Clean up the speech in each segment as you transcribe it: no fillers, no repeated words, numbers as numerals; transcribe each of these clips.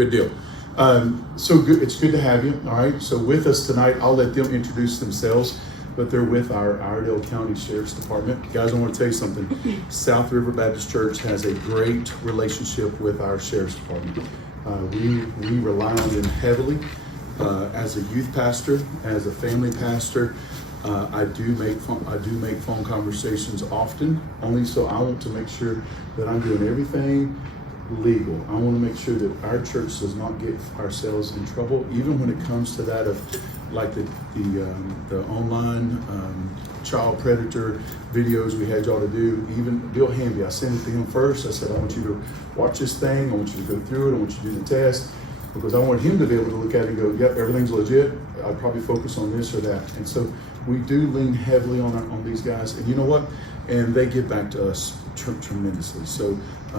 Good deal. So good. It's good to have you. All right. So with us tonight, I'll let them introduce themselves, but they're with our Iredell County Sheriff's Department. Guys, I want to tell you something. South River Baptist Church has a great relationship with our Sheriff's Department. We rely on them heavily. As a youth pastor, as a family pastor, I do make phone conversations often, only so I want to make sure that I'm doing everything legal. I want to make sure that our church does not get ourselves in trouble, even when it comes to that of like the online child predator videos we had y'all to do. Even Bill Hamby, I sent it to him first. I said, I want you to watch this thing. I want you to go through it. I want you to do the test, because I want him to be able to look at it and go, yep, everything's legit. I'll probably focus on this or that. And so we do lean heavily on these guys. And you know what? And they give back to us tremendously. So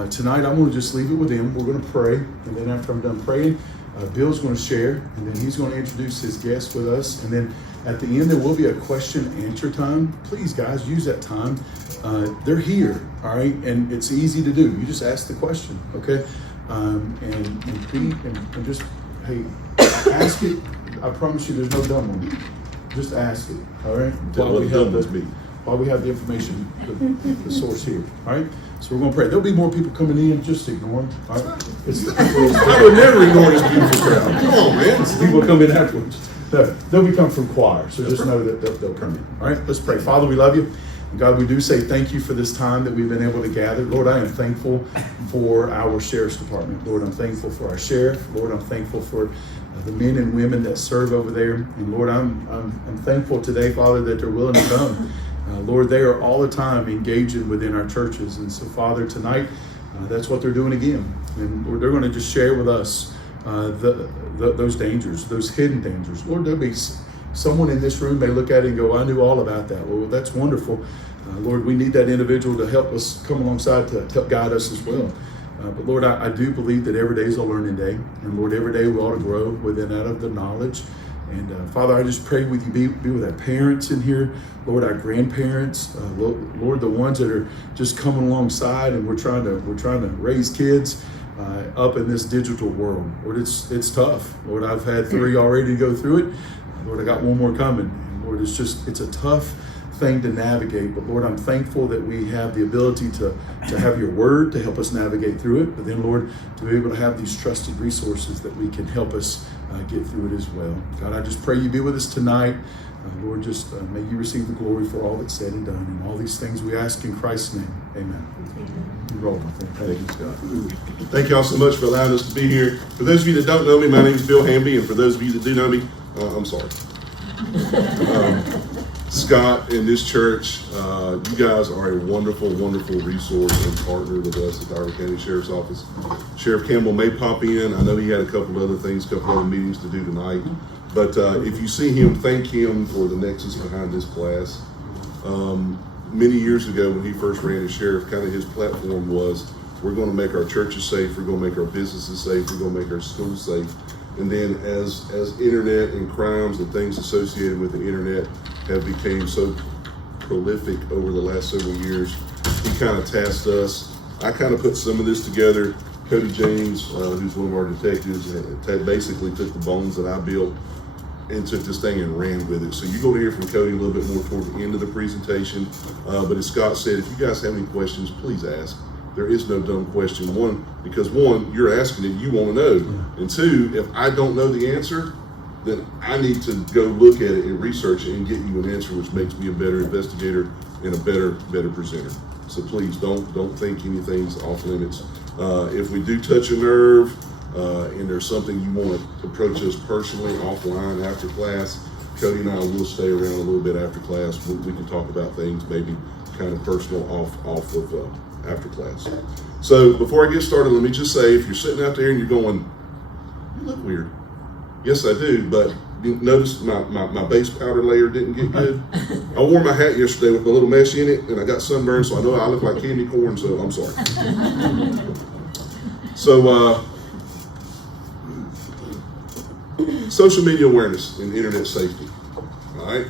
tonight I'm going to just leave it with them. We're going to pray. And then after I'm done praying, Bill's going to share. And then he's going to introduce his guests with us. And then at the end, there will be a question and answer time. Please, guys, use that time. They're here, all right? And it's easy to do. You just ask the question, okay? And just, hey, ask it. I promise you there's no dumb one. Just ask it, all right? While we have the information, the source here, all right? So we're going to pray. There'll be more people coming in. Just ignore them, all right? I would never ignore this beautiful crowd. Come on, man. People come in afterwards. They'll be coming from choir, so just know that they'll come in. All right, let's pray. Father, we love you. God, we do say thank you for this time that we've been able to gather. Lord, I am thankful for our Sheriff's Department. Lord, I'm thankful for our sheriff. Lord, I'm thankful for the men and women that serve over there. And Lord, I'm thankful today, Father, that they're willing to come. Lord, they are all the time engaging within our churches. And so, Father, tonight, that's what they're doing again. And Lord, they're going to just share with us those dangers, those hidden dangers. Lord, there'll be someone in this room may look at it and go, I knew all about that. Well, that's wonderful. Lord, we need that individual to help us come alongside to help guide us as well. But Lord, I do believe that every day is a learning day. And Lord, every day we ought to grow within that of the knowledge. And Father, I just pray with you, be with our parents in here. Lord, our grandparents, Lord, the ones that are just coming alongside, and we're trying to raise kids up in this digital world. Lord, it's tough. Lord, I've had 3 already to go through it. Lord, I got 1 more coming. And Lord, it's a tough thing to navigate. But Lord, I'm thankful that we have the ability to have your word to help us navigate through it. But then, Lord, to be able to have these trusted resources that we can help us get through it as well. God, I just pray you be with us tonight. Lord, just may you receive the glory for all that's said and done. And all these things we ask in Christ's name. Amen. You roll, my friend. Thank you, Scott. Thank you all so much for allowing us to be here. For those of you that don't know me, my name is Bill Hamby. And for those of you that do know me, I'm sorry. Scott and this church, you guys are a wonderful, wonderful resource and partner with us at the Iredell County Sheriff's Office. Sheriff Campbell may pop in. I know he had a couple of other things, a couple of other meetings to do tonight. But if you see him, thank him for the nexus behind this class. Many years ago when he first ran as sheriff, kind of his platform was, we're going to make our churches safe, we're going to make our businesses safe, we're going to make our schools safe. And then as internet and crimes and things associated with the internet have become so prolific over the last several years, he kind of tasked us. I kind of put some of this together. Cody James, who's one of our detectives, basically took the bones that I built and took this thing and ran with it. So you're going to hear from Cody a little bit more toward the end of the presentation. But as Scott said, if you guys have any questions, please ask. There is no dumb question. Because you're asking it, you want to know. And 2, if I don't know the answer, then I need to go look at it and research it and get you an answer, which makes me a better investigator and a better presenter. So please don't think anything's off limits. If we do touch a nerve and there's something you want to approach us personally offline after class, Cody and I will stay around a little bit after class. We can talk about things maybe kind of personal off of after class. So before I get started, let me just say, if you're sitting out there and you're going, you look weird. Yes, I do, but you notice my base powder layer didn't get good. I wore my hat yesterday with a little mesh in it, and I got sunburned, so I know I look like candy corn, so I'm sorry. So, social media awareness and internet safety. All right.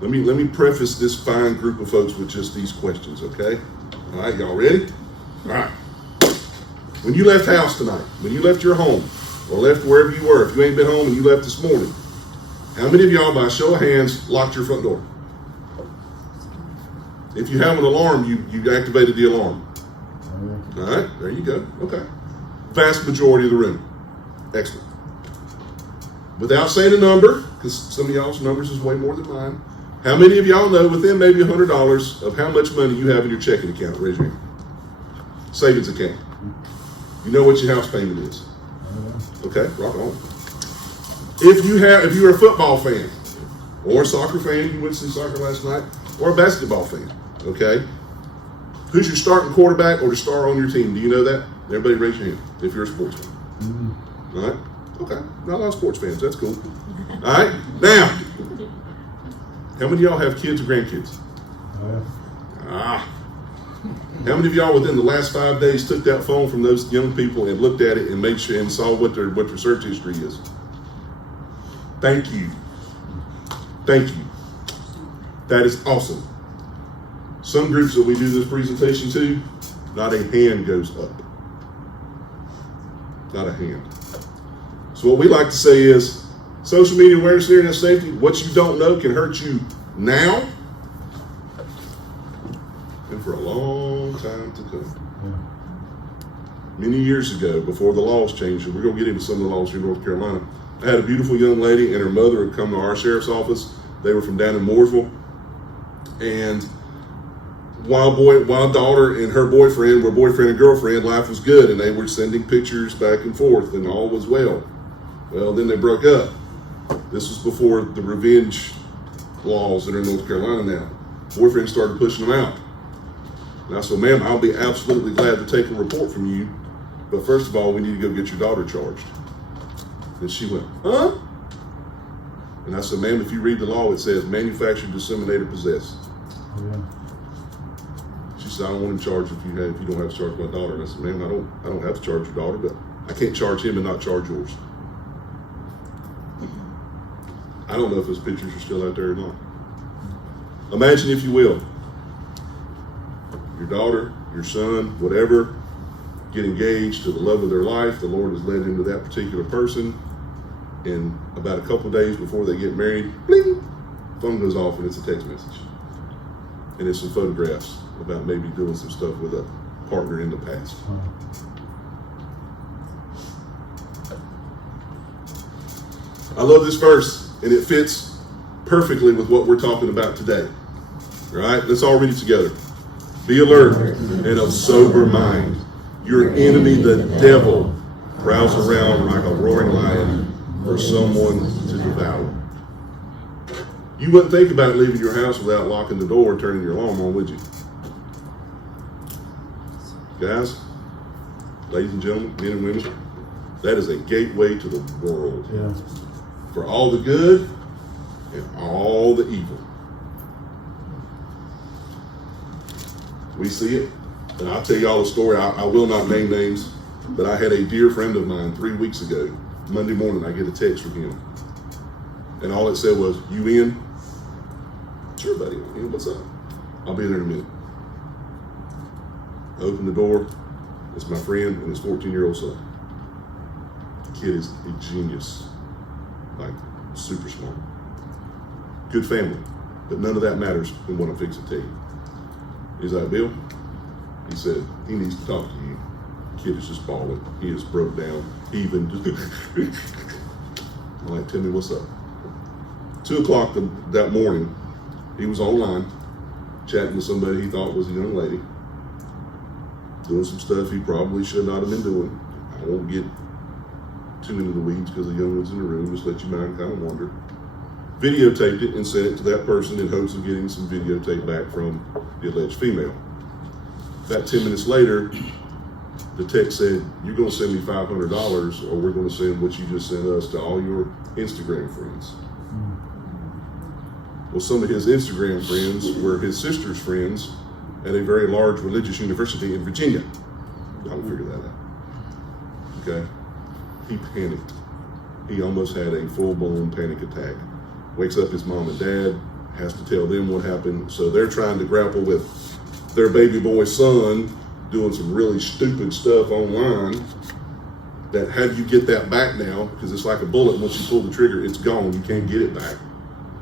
Let me preface this fine group of folks with just these questions, okay? All right, y'all ready? All right. When you left house tonight, when you left your home, or left wherever you were, if you ain't been home and you left this morning, how many of y'all, by a show of hands, locked your front door? If you have an alarm, you activated the alarm. All right, there you go. Okay. Vast majority of the room. Excellent. Without saying a number, because some of y'all's numbers is way more than mine, how many of y'all know within maybe $100 of how much money you have in your checking account? Raise your hand. Savings account. You know what your house payment is. Okay, rock on. If you're a football fan, or a soccer fan, you went to see soccer last night, or a basketball fan, okay? Who's your starting quarterback or the star on your team? Do you know that? Everybody raise your hand if you're a sports fan. Mm-hmm. All right? Okay. Not a lot of sports fans. That's cool. All right? Now, how many of y'all have kids or grandkids? How many of y'all within the last 5 days took that phone from those young people and looked at it and made sure and saw what their search history is? Thank you. Thank you. That is awesome. Some groups that we do this presentation to, not a hand goes up. Not a hand. So what we like to say is, social media awareness, internet safety, what you don't know can hurt you now and for a long time to come. Many years ago, before the laws changed, and we're going to get into some of the laws here in North Carolina, I had a beautiful young lady and her mother had come to our sheriff's office. They were from down in Mooresville. And while daughter and her boyfriend were boyfriend and girlfriend, life was good, and they were sending pictures back and forth, and all was well. Well, then they broke up. This was before the revenge laws that are in North Carolina now. Boyfriend started pushing them out. And I said, ma'am, I'll be absolutely glad to take a report from you, but first of all, we need to go get your daughter charged. And she went, huh? And I said, ma'am, if you read the law, it says manufacture, disseminate, or possess. Yeah. She said, I don't want him charged if you don't have to charge my daughter. And I said, ma'am, I don't have to charge your daughter, but I can't charge him and not charge yours. I don't know if those pictures are still out there or not. Imagine, if you will, your daughter, your son, whatever, get engaged to the love of their life. The Lord has led into that particular person. And about a couple days before they get married, bling, phone goes off and it's a text message. And it's some photographs about maybe doing some stuff with a partner in the past. I love this verse, and it fits perfectly with what we're talking about today. All right, let's all read it together. Be alert and of sober mind. Your enemy, the devil, prowls around like a roaring lion for someone to devour. You wouldn't think about leaving your house without locking the door and turning your alarm on, would you? Guys, ladies and gentlemen, men and women, that is a gateway to the world. Yeah. For all the good and all the evil. We see it. And I'll tell y'all a story. I will not name names, but I had a dear friend of mine 3 weeks ago. Monday morning, I get a text from him. And all it said was, you in? Sure, buddy. What's up? I'll be there in a minute. I open the door. It's my friend and his 14-year-old son. The kid is a genius. Like, super smart. Good family. But none of that matters in what I'm fixing to tell you. He's like, Bill, he said, he needs to talk to you. The kid is just bawling. He is broke down. He even I'm like, tell me what's up. 2 o'clock that morning, he was online chatting with somebody he thought was a young lady, doing some stuff he probably should not have been doing. I won't get too into the weeds because the young one's in the room, just let your mind kind of wander. Videotaped it and sent it to that person in hopes of getting some videotape back from the alleged female. About 10 minutes later, the text said, you're going to send me $500 or we're going to send what you just sent us to all your Instagram friends. Well, some of his Instagram friends were his sister's friends at a very large religious university in Virginia. I'll figure that out. Okay? He panicked. He almost had a full-blown panic attack. Wakes up his mom and dad, has to tell them what happened. So they're trying to grapple with their baby boy son doing some really stupid stuff online that how do you get that back now? Because it's like a bullet. Once you pull the trigger, it's gone. You can't get it back.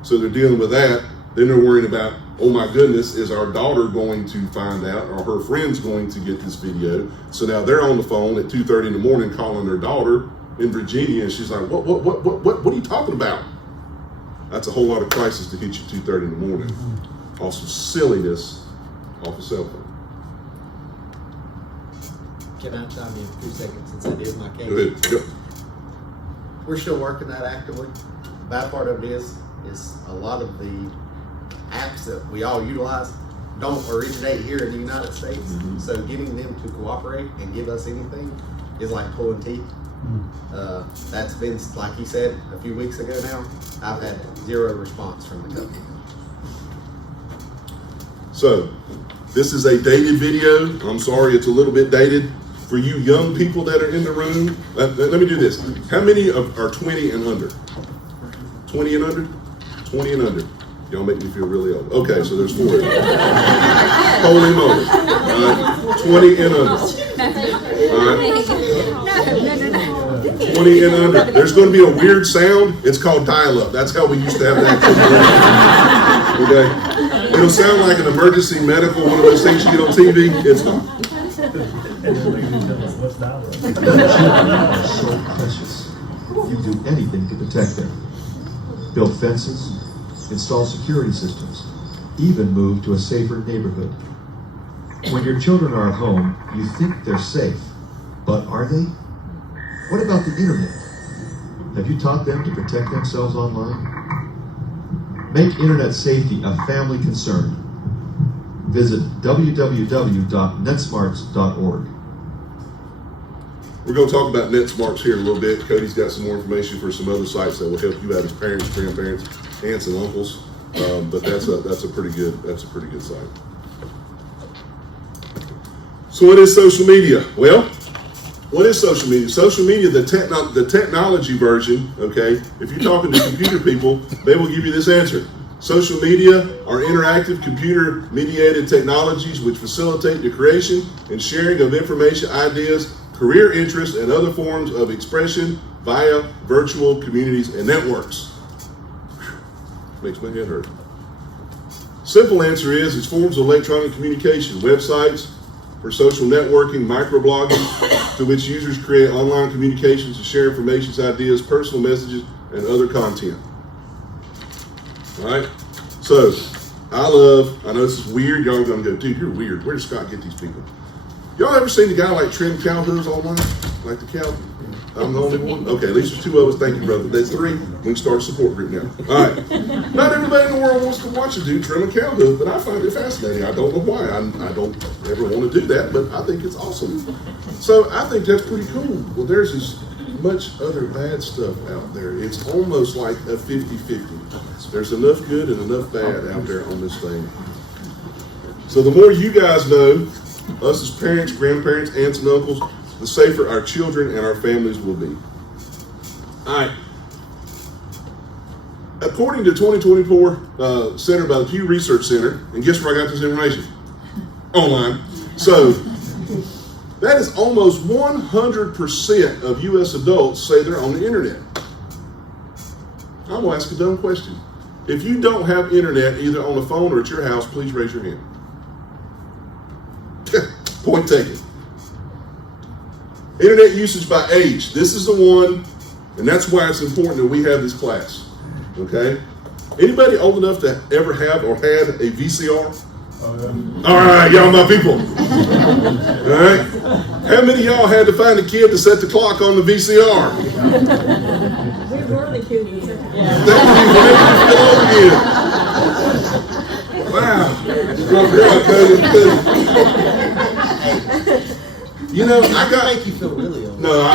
So they're dealing with that. Then they're worrying about, oh my goodness, is our daughter going to find out, or her friend's going to get this video? So now they're on the phone at 2:30 in the morning calling their daughter in Virginia, and she's like, what are you talking about? That's a whole lot of crisis to hit you 2:30 in the morning. Also silliness off a cell phone. Can I chime in for 2 seconds since it is my case? Go ahead. Yep. We're still working that actively. The bad part of it is a lot of the apps that we all utilize don't originate here in the United States. Mm-hmm. So getting them to cooperate and give us anything is like pulling teeth. That's been, like he said a few weeks ago now, I've had zero response from the company. So, this is a dated video. I'm sorry, it's a little bit dated. For you young people that are in the room, let me do this. How many are 20 and under? 20 and under? 20 and under. Y'all make me feel really old. Okay, so there's 4 of you. Holy moly. 20 and under. All right. 20 and under. There's going to be a weird sound. It's called dial-up. That's how we used to have that. Okay? It'll sound like an emergency medical, one of those things you get on TV. It's not. Children are so precious. You do anything to protect them. Build fences, install security systems, even move to a safer neighborhood. When your children are at home, you think they're safe, but are they? What about the internet? Have you taught them to protect themselves online? Make internet safety a family concern. Visit www.netsmarts.org. We're going to talk about NetSmarts here in a little bit. Cody's got some more information for some other sites that will help you out as parents, grandparents, aunts, and uncles. But that's a pretty good site. So what is social media? Well, what is social media? Social media, the technology version. Okay, if you're talking to computer people, they will give you this answer. Social media are interactive computer-mediated technologies which facilitate the creation and sharing of information, ideas, career interests, and other forms of expression via virtual communities and networks. Makes my head hurt. Simple answer is it's forms of electronic communication, websites for social networking, microblogging, to which users create online communications to share information, ideas, personal messages, and other content. All right? So, I know this is weird. Y'all are going to go, dude, you're weird. Where does Scott get these people? Y'all ever seen a guy like trim cow hooves online? Like the cow? I'm the only one? Okay, at least there's 2 of us. Thank you, brother. There's 3. We can start a support group now. All right. Not everybody in the world wants to watch a dude trim a cow hoof, but I find it fascinating. I don't know why. I don't ever want to do that, but I think it's awesome. So I think that's pretty cool. Well, there's as much other bad stuff out there. It's almost like a 50-50. There's enough good and enough bad out there on this thing. So the more you guys know, us as parents, grandparents, aunts, and uncles, the safer our children and our families will be. All right. According to 2024 Center by the Pew Research Center, and guess where I got this information? Online. So that is almost 100% of U.S. adults say they're on the internet. I'm going to ask a dumb question. If you don't have internet either on the phone or at your house, please raise your hand. Point taken. Internet usage by age. This is the one, and that's why it's important that we have this class. Okay? Anybody old enough to ever have or had a VCR? All right, y'all my people. All right? How many of y'all had to find a kid to set the clock on the VCR? We were the kids. Wow. You know, I got. Make you feel really old. No.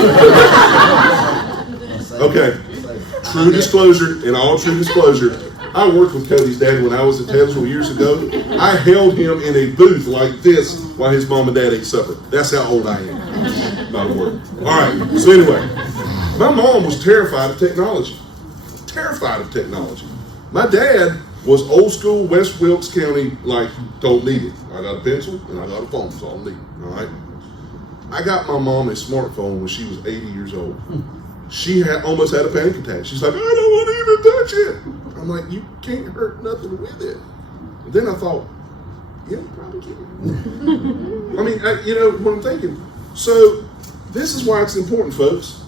Okay. True disclosure, in all true disclosure, I worked with Cody's dad when I was at Tazewell years ago. I held him in a booth like this while his mom and dad ate supper. That's how old I am. Not a word. All right. So anyway, my mom was terrified of technology. Terrified of technology. My dad was old school West Wilkes County, like, don't need it. I got a pencil and I got a phone, that's all I need. All right. I got my mom a smartphone when she was 80 years old. She almost had a panic attack. She's like, I don't want to even touch it. I'm like, you can't hurt nothing with it. And then I thought, yeah, you probably can. I mean, you know what I'm thinking. So this is why it's important, folks.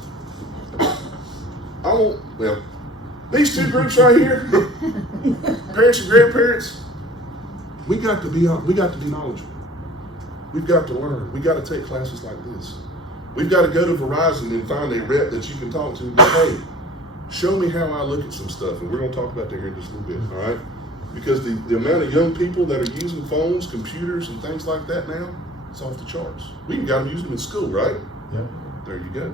These two groups right here, parents and grandparents, we got to be knowledgeable. We've got to learn. We've got to take classes like this. We've got to go to Verizon and find a rep that you can talk to and go, hey, show me how I look at some stuff. And we're going to talk about that here in just a little bit, all right? Because the amount of young people that are using phones, computers, and things like that now, it's off the charts. We even got them using them in school, right? Yep. There you go.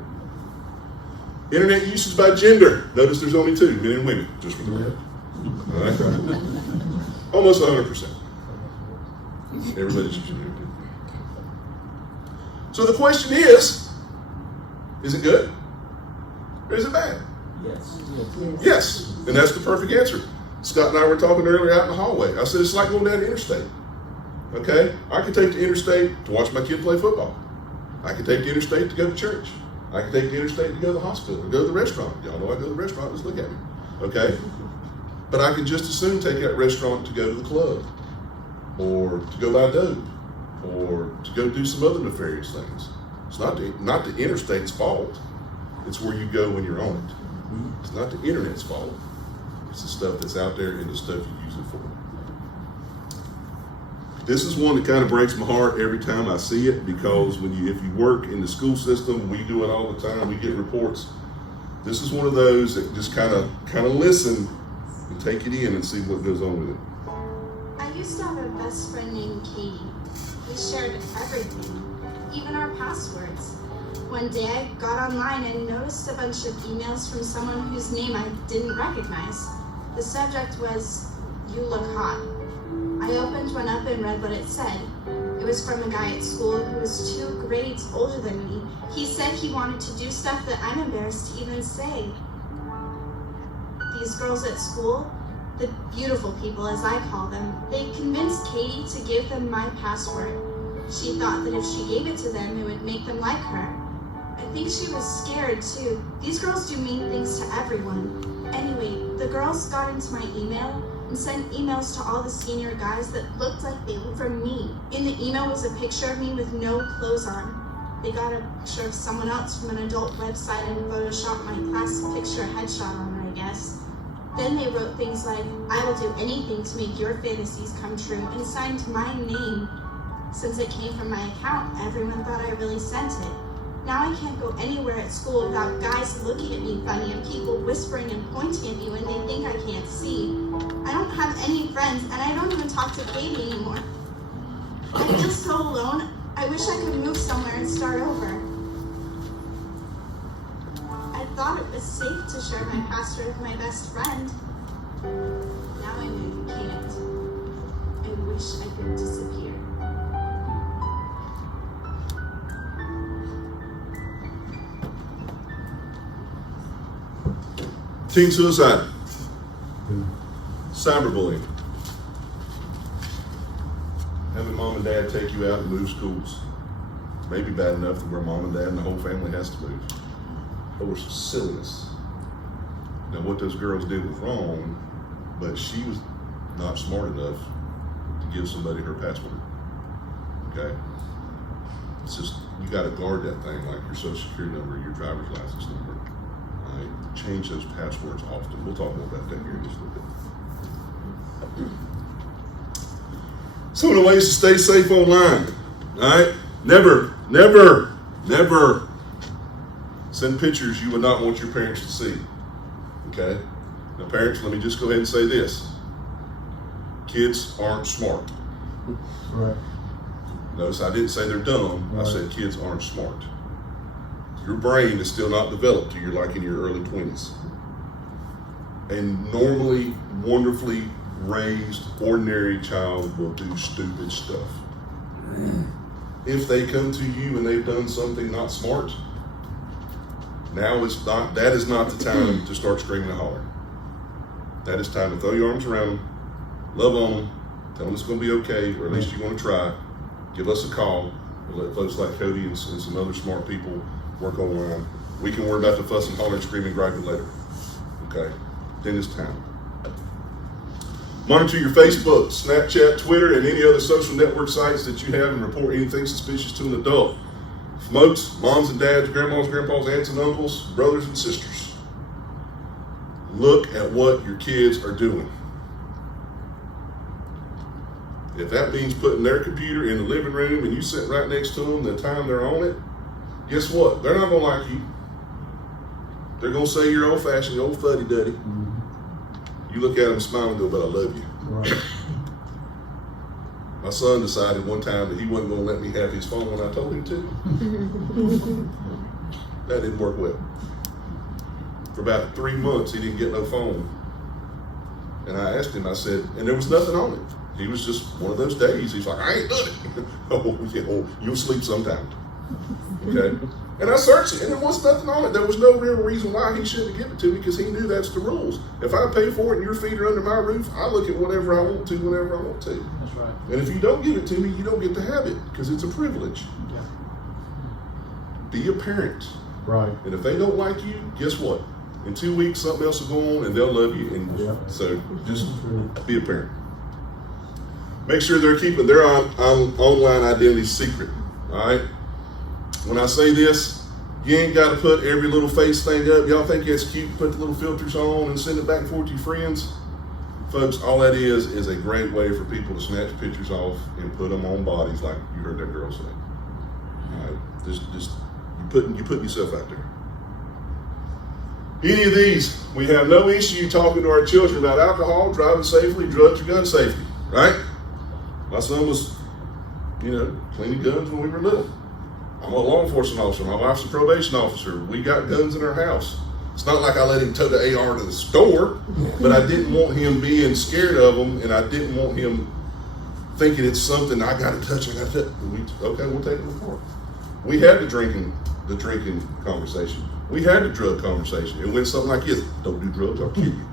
Internet usage by gender. Notice there's only two, men and women, just for the record. All right? Almost 100%. Everybody's using it. So the question is it good? Or is it bad? Yes. Yes. And that's the perfect answer. Scott and I were talking earlier out in the hallway. I said, it's like going down the interstate. Okay? I can take the interstate to watch my kid play football. I can take the interstate to go to church. I can take the interstate to go to the hospital or go to the restaurant. Y'all know I go to the restaurant, just look at me. Okay? But I can just as soon take that restaurant to go to the club or to go buy dope or to go do some other nefarious things. It's not the interstate's fault. It's where you go when you're on it. It's not the internet's fault. It's the stuff that's out there and the stuff you use it for. This is one that kind of breaks my heart every time I see it, because if you work in the school system, we do it all the time, we get reports. This is one of those that just kind of listen and take it in and see what goes on with it. I used to have a best friend named Katie. We shared everything, even our passwords. One day I got online and noticed a bunch of emails from someone whose name I didn't recognize. The subject was, "You look hot." I opened one up and read what it said. It was from a guy at school who was 2 grades older than me. He said he wanted to do stuff that I'm embarrassed to even say. These girls at school, the beautiful people as I call them, they convinced Katie to give them my password. She thought that if she gave it to them, it would make them like her. I think she was scared too. These girls do mean things to everyone. Anyway, the girls got into my email and sent emails to all the senior guys that looked like they were from me. In the email was a picture of me with no clothes on. They got a picture of someone else from an adult website and photoshopped my class picture headshot on her, I guess. Then they wrote things like, "I will do anything to make your fantasies come true," and signed my name. Since it came from my account, everyone thought I really sent it. Now I can't go anywhere at school without guys looking at me funny and people whispering and pointing at me when they think I can't see. I don't have any friends, and I don't even talk to Katie anymore. I feel so alone. I wish I could move somewhere and start over. I thought it was safe to share my password with my best friend. Now I know you can't. I wish I could disappear. Teen suicide. Cyberbullying. Having mom and dad take you out and move schools. Maybe bad enough to where mom and dad and the whole family has to move. Over some silliness. Now what those girls did was wrong, but she was not smart enough to give somebody her password. Okay? It's just, you gotta guard that thing like your social security number, your driver's license number. All right? Change those passwords often. We'll talk more about that here in just a little bit. Some of the ways to stay safe online. All right? Never send pictures you would not want your parents to see. Okay? Now parents, let me just go ahead and say this. Kids aren't smart. Right. Notice I didn't say they're dumb. Right. I said kids aren't smart. Your brain is still not developed till you're like in your early 20s. And normally, wonderfully raised, ordinary child will do stupid stuff. If they come to you and they've done something not smart, that is not the time to start screaming and hollering. That is time to throw your arms around them, love on them, tell them it's going to be okay, or at least you're going to try. Give us a call, We'll let folks like Cody and some other smart people work online. We can worry about the fuss and holler, screaming, griping later. Okay? Then it's time. Monitor your Facebook, Snapchat, Twitter, and any other social network sites that you have and report anything suspicious to an adult. Folks, moms and dads, grandmas, grandpas, aunts and uncles, brothers and sisters. Look at what your kids are doing. If that means putting their computer in the living room and you sit right next to them the time they're on it, guess what? They're not going to like you. They're going to say you're old-fashioned, old fuddy-duddy. Mm-hmm. You look at them and smile and go, but I love you. Right. My son decided one time that he wasn't going to let me have his phone when I told him to. That didn't work well. For about 3 months, he didn't get no phone. And I asked him, I said, and there was nothing on it. He was just one of those days. He's like, I ain't done it. Oh, you'll sleep sometime. Okay? And I searched it, and there was nothing on it. There was no real reason why he shouldn't have given it to me, because he knew that's the rules. If I pay for it and your feet are under my roof, I look at whatever I want to whenever I want to. That's right. And if you don't give it to me, you don't get to have it, because it's a privilege. Yeah. Be a parent. Right. And if they don't like you, guess what? In 2 weeks, something else will go on, and they'll love you. And so just be a parent. Make sure they're keeping their online identity secret. All right? When I say this, you ain't got to put every little face thing up. Y'all think that's cute? Put the little filters on and send it back and forth to your friends. Folks, all that is a great way for people to snatch pictures off and put them on bodies, like you heard that girl say. All right? Just you putting yourself out there. Any of these, we have no issue talking to our children about alcohol, driving safely, drugs, or gun safety, right? My son was, cleaning guns when we were little. I'm a law enforcement officer. My wife's a probation officer. We got guns in our house. It's not like I let him tow the AR to the store, but I didn't want him being scared of them, and I didn't want him thinking it's something I got to touch. Okay, we'll take it apart. We had the drinking conversation. We had the drug conversation. It went something like this: don't do drugs, I'll kill you.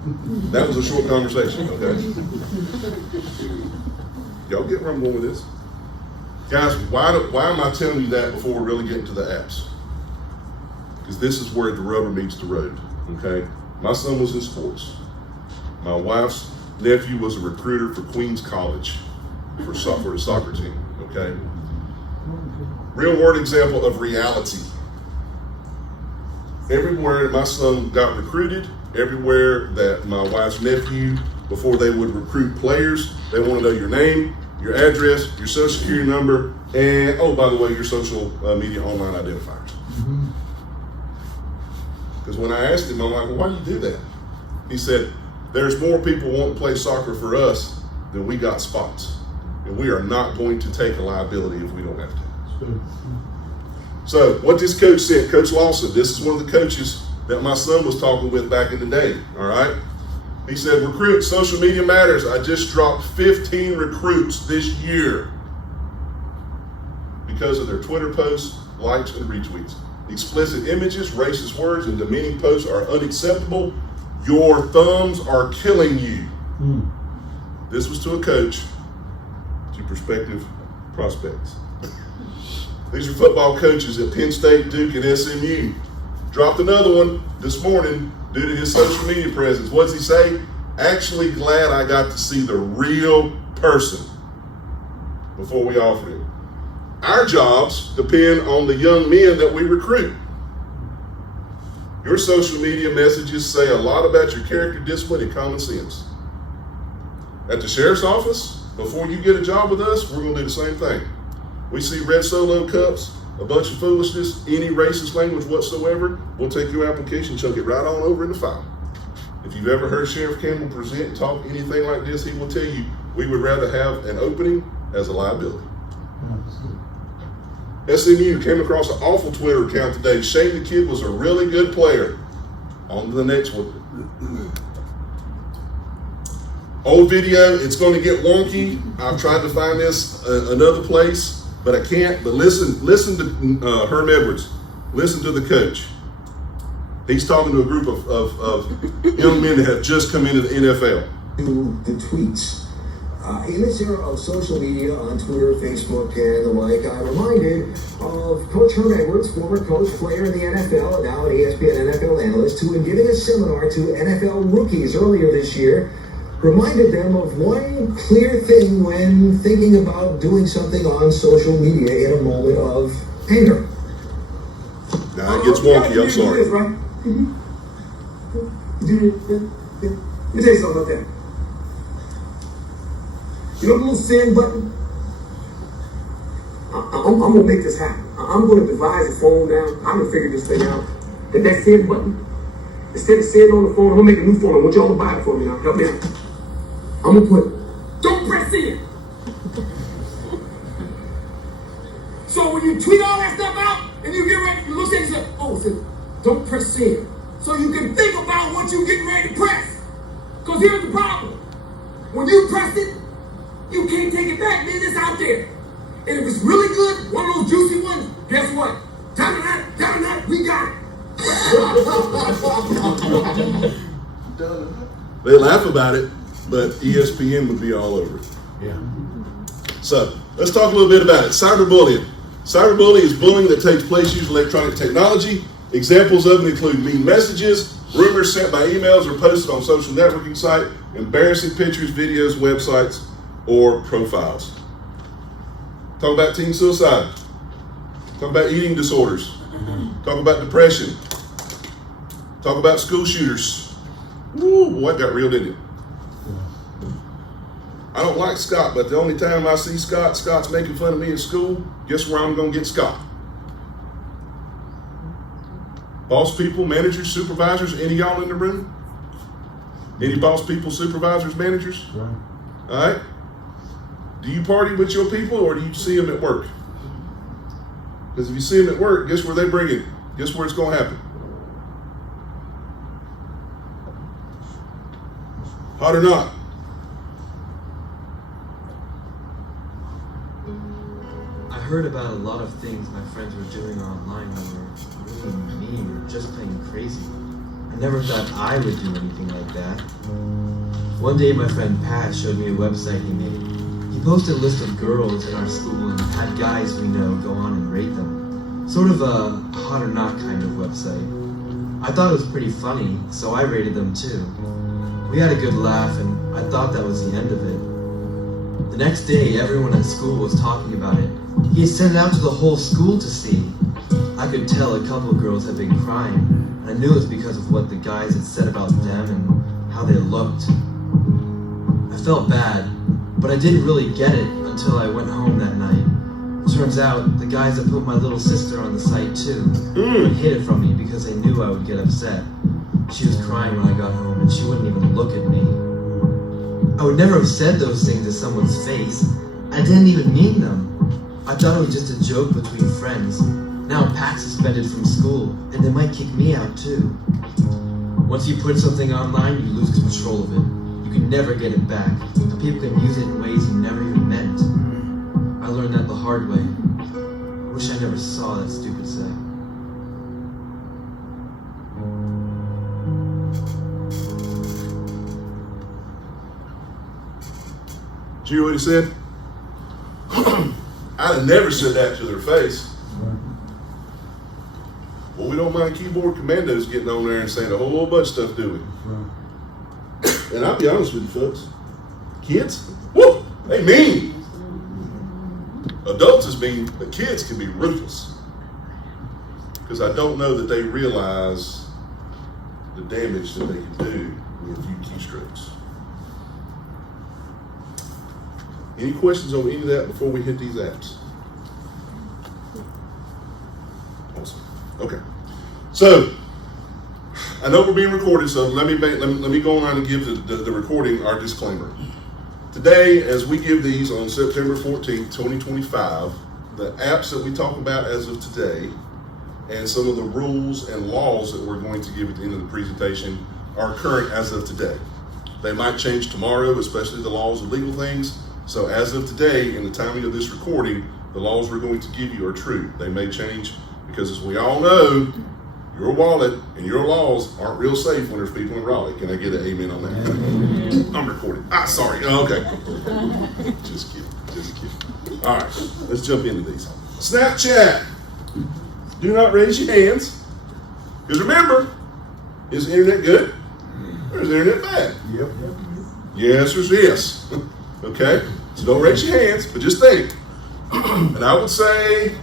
That was a short conversation, okay? Y'all get where I'm going with this? Guys, why am I telling you that before we're really getting to the apps? Because this is where the rubber meets the road, okay? My son was in sports. My wife's nephew was a recruiter for Queens College for the soccer team, okay? Real world example of reality. Everywhere my son got recruited, everywhere that my wife's nephew, before they would recruit players, they want to know your name, your address, your social security number, and, oh, by the way, your social media online identifiers. Because when I asked him, I'm like, well, why do you do that? He said, there's more people wanting to play soccer for us than we got spots. And we are not going to take a liability if we don't have to. So what this coach said, Coach Lawson, this is one of the coaches that my son was talking with back in the day, all right? He said, recruit, social media matters. I just dropped 15 recruits this year because of their Twitter posts, likes, and retweets. Explicit images, racist words, and demeaning posts are unacceptable. Your thumbs are killing you. This was to a coach, to prospective prospects. These are football coaches at Penn State, Duke, and SMU. Dropped another one this morning due to his social media presence. What does he say? Actually glad I got to see the real person before we offered it. Our jobs depend on the young men that we recruit. Your social media messages say a lot about your character, discipline, and common sense. At the sheriff's office, before you get a job with us, we're going to do the same thing. We see red Solo cups, a bunch of foolishness, any racist language whatsoever, we'll take your application, chuck it right on over in the file. If you've ever heard Sheriff Campbell present and talk anything like this, he will tell you we would rather have an opening as a liability. SMU came across an awful Twitter account today. Shane the kid was a really good player. On to the next one. Old video, it's going to get wonky. I've tried to find this another place, but I can't. But listen to Herm Edwards. Listen to the coach. He's talking to a group of young men that have just come into the NFL. The tweets In this era of social media on Twitter, Facebook, and the like, I'm reminded of Coach Herm Edwards, former coach, player in the NFL, and now an ESPN NFL analyst, who, in giving a seminar to NFL rookies earlier this year, reminded them of one clear thing when thinking about doing something on social media in a moment of anger. Now it gets wonky, I'm sorry. You do this, right? You do this, yeah. Let me tell you something about that. You know the little send button? I'm gonna make this happen. I'm gonna devise a phone down. I'm gonna figure this thing out. That send button, instead of send on the phone, I'm gonna make a new phone. I want y'all to buy it for me now. Help me out. I'm gonna put, don't press send. So when you tweet all that stuff out and you get ready, you look at it and say, oh, it says, don't press send. So you can think about what you're getting ready to press. Because here's the problem. When you press it, you can't take it back, man. It's out there. And if it's really good, one of those juicy ones, guess what? Down that, we got it. They laugh about it, but ESPN would be all over it. Yeah. So let's talk a little bit about it. Cyberbullying. Cyberbullying is bullying that takes place using electronic technology. Examples of it include mean messages, rumors sent by emails or posted on social networking site, embarrassing pictures, videos, websites, or profiles. Talk about teen suicide. Talk about eating disorders. Talk about depression. Talk about school shooters. Woo, boy, that got real, didn't it? I don't like Scott, but the only time I see Scott's making fun of me in school, guess where I'm going to get Scott? Boss people, managers, supervisors, any of y'all in the room? Any boss people, supervisors, managers? Right. All right? Do you party with your people or do you see them at work? Because if you see them at work, guess where they bring it? Guess where it's going to happen? Hot or not? I heard about a lot of things my friends were doing online that were really mean or just plain crazy. I never thought I would do anything like that. One day my friend Pat showed me a website he made. He posted a list of girls in our school and had guys we know go on and rate them. Sort of a hot or not kind of website. I thought it was pretty funny, so I rated them too. We had a good laugh and I thought that was the end of it. The next day, everyone at school was talking about it. He had sent it out to the whole school to see. I could tell a couple of girls had been crying, and I knew it was because of what the guys had said about them and how they looked. I felt bad, but I didn't really get it until I went home that night. It turns out the guys had put my little sister on the site too, but hid it from me because they knew I would get upset. She was crying when I got home, and she wouldn't even look at me. I would never have said those things to someone's face. I didn't even mean them. I thought it was just a joke between friends. Now Pat's suspended from school, and they might kick me out too. Once you put something online, you lose control of it. You can never get it back, and people can use it in ways you never even meant. I learned that the hard way. I wish I never saw that stupid site. Did you hear what he said? I'd have never said that to their face. Well, we don't mind keyboard commandos getting on there and saying a whole bunch of stuff, do we? And I'll be honest with you, folks. Kids, woo, they mean. Adults is mean, but kids can be ruthless. Because I don't know that they realize the damage that they can do with a few keystrokes. Any questions on any of that before we hit these apps? Awesome. Okay. So, I know we're being recorded, so let me go on and give the recording our disclaimer. Today, as we give these on September 14th, 2025, the apps that we talk about as of today and some of the rules and laws that we're going to give at the end of the presentation are current as of today. They might change tomorrow, especially the laws of legal things. So as of today, in the timing of this recording, the laws we're going to give you are true. They may change because, as we all know, your wallet and your laws aren't real safe when there's people in Raleigh. Can I get an amen on that? I'm recording. Sorry. Oh, okay. Just kidding. All right, let's jump into these. Snapchat. Do not raise your hands. Because remember, is the internet good or is the internet bad? Yep. Yes or yes. Okay? So don't raise your hands, but just think. And I would say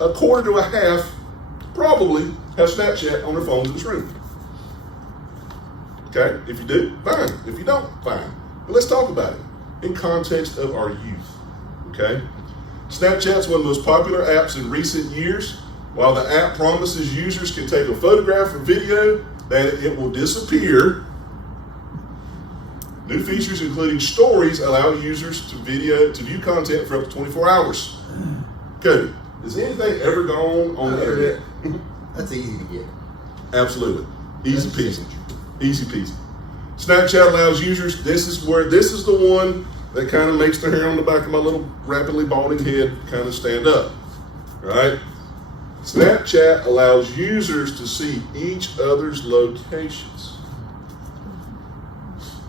a quarter to a half probably have Snapchat on their phones in this room. Okay? If you do, fine. If you don't, fine. But let's talk about it in context of our youth. Okay? Snapchat's one of the most popular apps in recent years. While the app promises users can take a photograph or video, that it will disappear. New features including stories allow users to view content for up to 24 hours. Cody, has anything ever gone on the internet? That's easy to get. Absolutely. Easy peasy. Easy peasy. Snapchat allows users, this is the one that kind of makes the hair on the back of my little rapidly balding head kind of stand up. Right? Snapchat allows users to see each other's locations.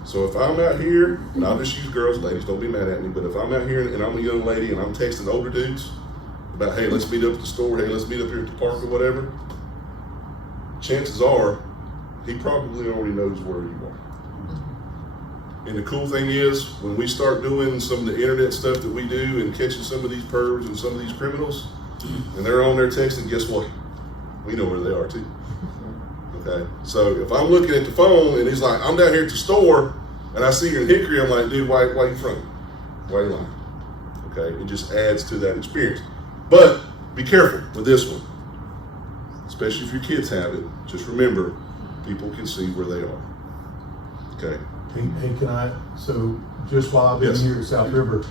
So if I'm out here, and I'll just use girls, ladies, don't be mad at me, but if I'm out here and I'm a young lady and I'm texting older dudes about, hey, let's meet up at the store, hey, let's meet up here at the park or whatever, chances are he probably already knows where you are. And the cool thing is, when we start doing some of the internet stuff that we do and catching some of these pervs and some of these criminals, and they're on there texting, guess what? We know where they are too. Okay? So if I'm looking at the phone and he's like, I'm down here at the store and I see you in Hickory, I'm like, dude, why you fronting? Why you lying? Okay? It just adds to that experience. But be careful with this one. Especially if your kids have it. Just remember, people can see where they are. Okay? Hey, can I, so just while I've been Yes. here at South River,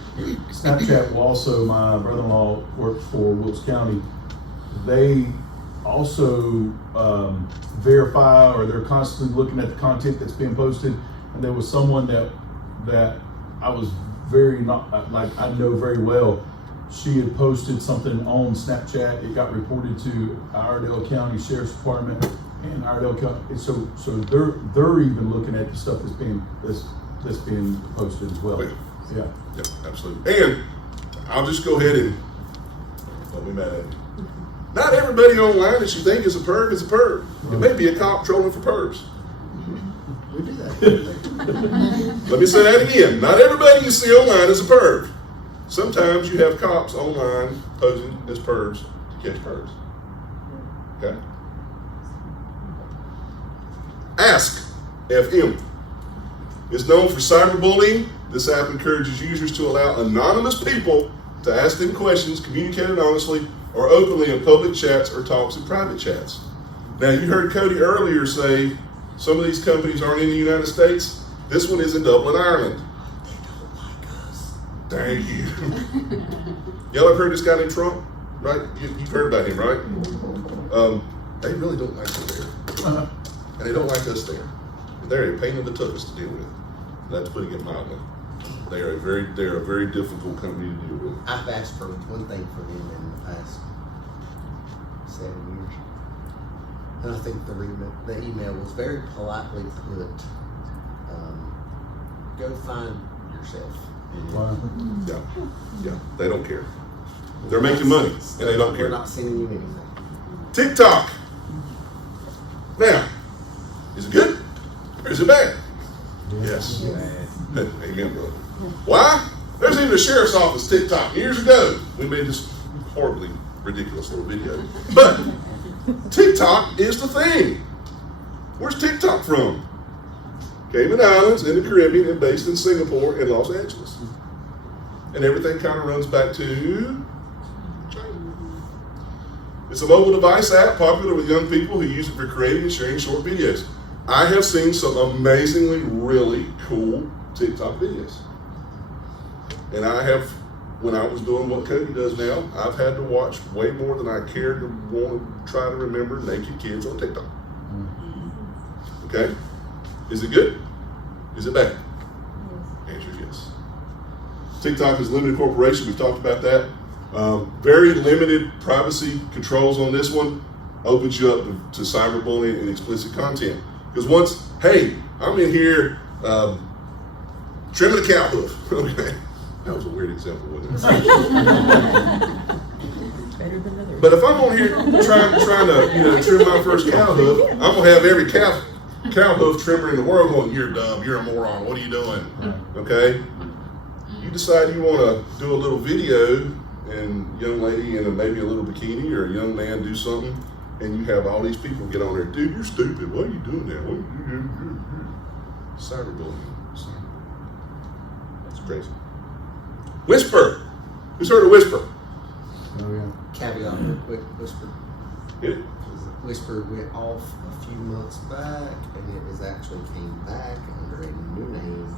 Snapchat will also, my brother-in-law works for Wilkes County. They also verify, or they're constantly looking at the content that's being posted. And there was someone that I was very I know very well. She had posted something on Snapchat. It got reported to Iredell County Sheriff's Department and Iredell County. And so they're even looking at the stuff that's being posted as well. Yeah. Yep, absolutely. And I'll just go ahead and don't be mad at me. Not everybody online that you think is a perv is a perv. It may be a cop trolling for pervs. We do that. Let me say that again. Not everybody you see online is a perv. Sometimes you have cops online posing as pervs to catch pervs. Okay? Ask FM. It's known for cyberbullying. This app encourages users to allow anonymous people to ask them questions communicated honestly or openly in public chats or talks in private chats. Now, you heard Cody earlier say some of these companies aren't in the United States. This one is in Dublin, Ireland. They don't like us. Thank you. Y'all have heard this guy named Trump, right? You've heard about him, right? They really don't like us there. And they don't like us there. They're a pain in the toughest to deal with. That's putting it mildly. They're a very difficult company to deal with. I've asked for one thing for them in the past 7 years. And I think the email was very politely put, go find yourself. Wow. Yeah, they don't care. They're making money, and they don't care. We're not sending you anything. TikTok. Now, is it good or is it bad? Yes. Amen, brother. Why? There's even a sheriff's office TikTok. Years ago, we made this horribly ridiculous little video. But TikTok is the thing. Where's TikTok from? Cayman Islands in the Caribbean and based in Singapore and Los Angeles. And everything kind of runs back to China. It's a mobile device app popular with young people who use it for creating and sharing short videos. I have seen some amazingly really cool TikTok videos. And I have, when I was doing what Cody does now, I've had to watch way more than I cared to want to try to remember naked kids on TikTok. Okay? Is it good? Is it bad? Answer is yes. TikTok is a limited corporation. We've talked about that. Very limited privacy controls on this one. opens you up to cyberbullying and explicit content. Because once, hey, I'm in here trimming a cow hoof. Okay, that was a weird example, wasn't it? Better than others. But if I'm on here trying to trim my first cow hoof, I'm gonna have every cow hoof trimmer in the world going, "You're dumb. You're a moron. What are you doing?" Okay. You decide you want to do a little video, and young lady in maybe a little bikini, or a young man do something, and you have all these people get on there. Dude, you're stupid. What are you doing there? What are you doing? Cyberbullying. That's crazy. Whisper. Who's heard of Whisper? Oh, yeah. Caveat real quick, Whisper. Get it? Whisper went off a few months back, and it was actually came back under a new name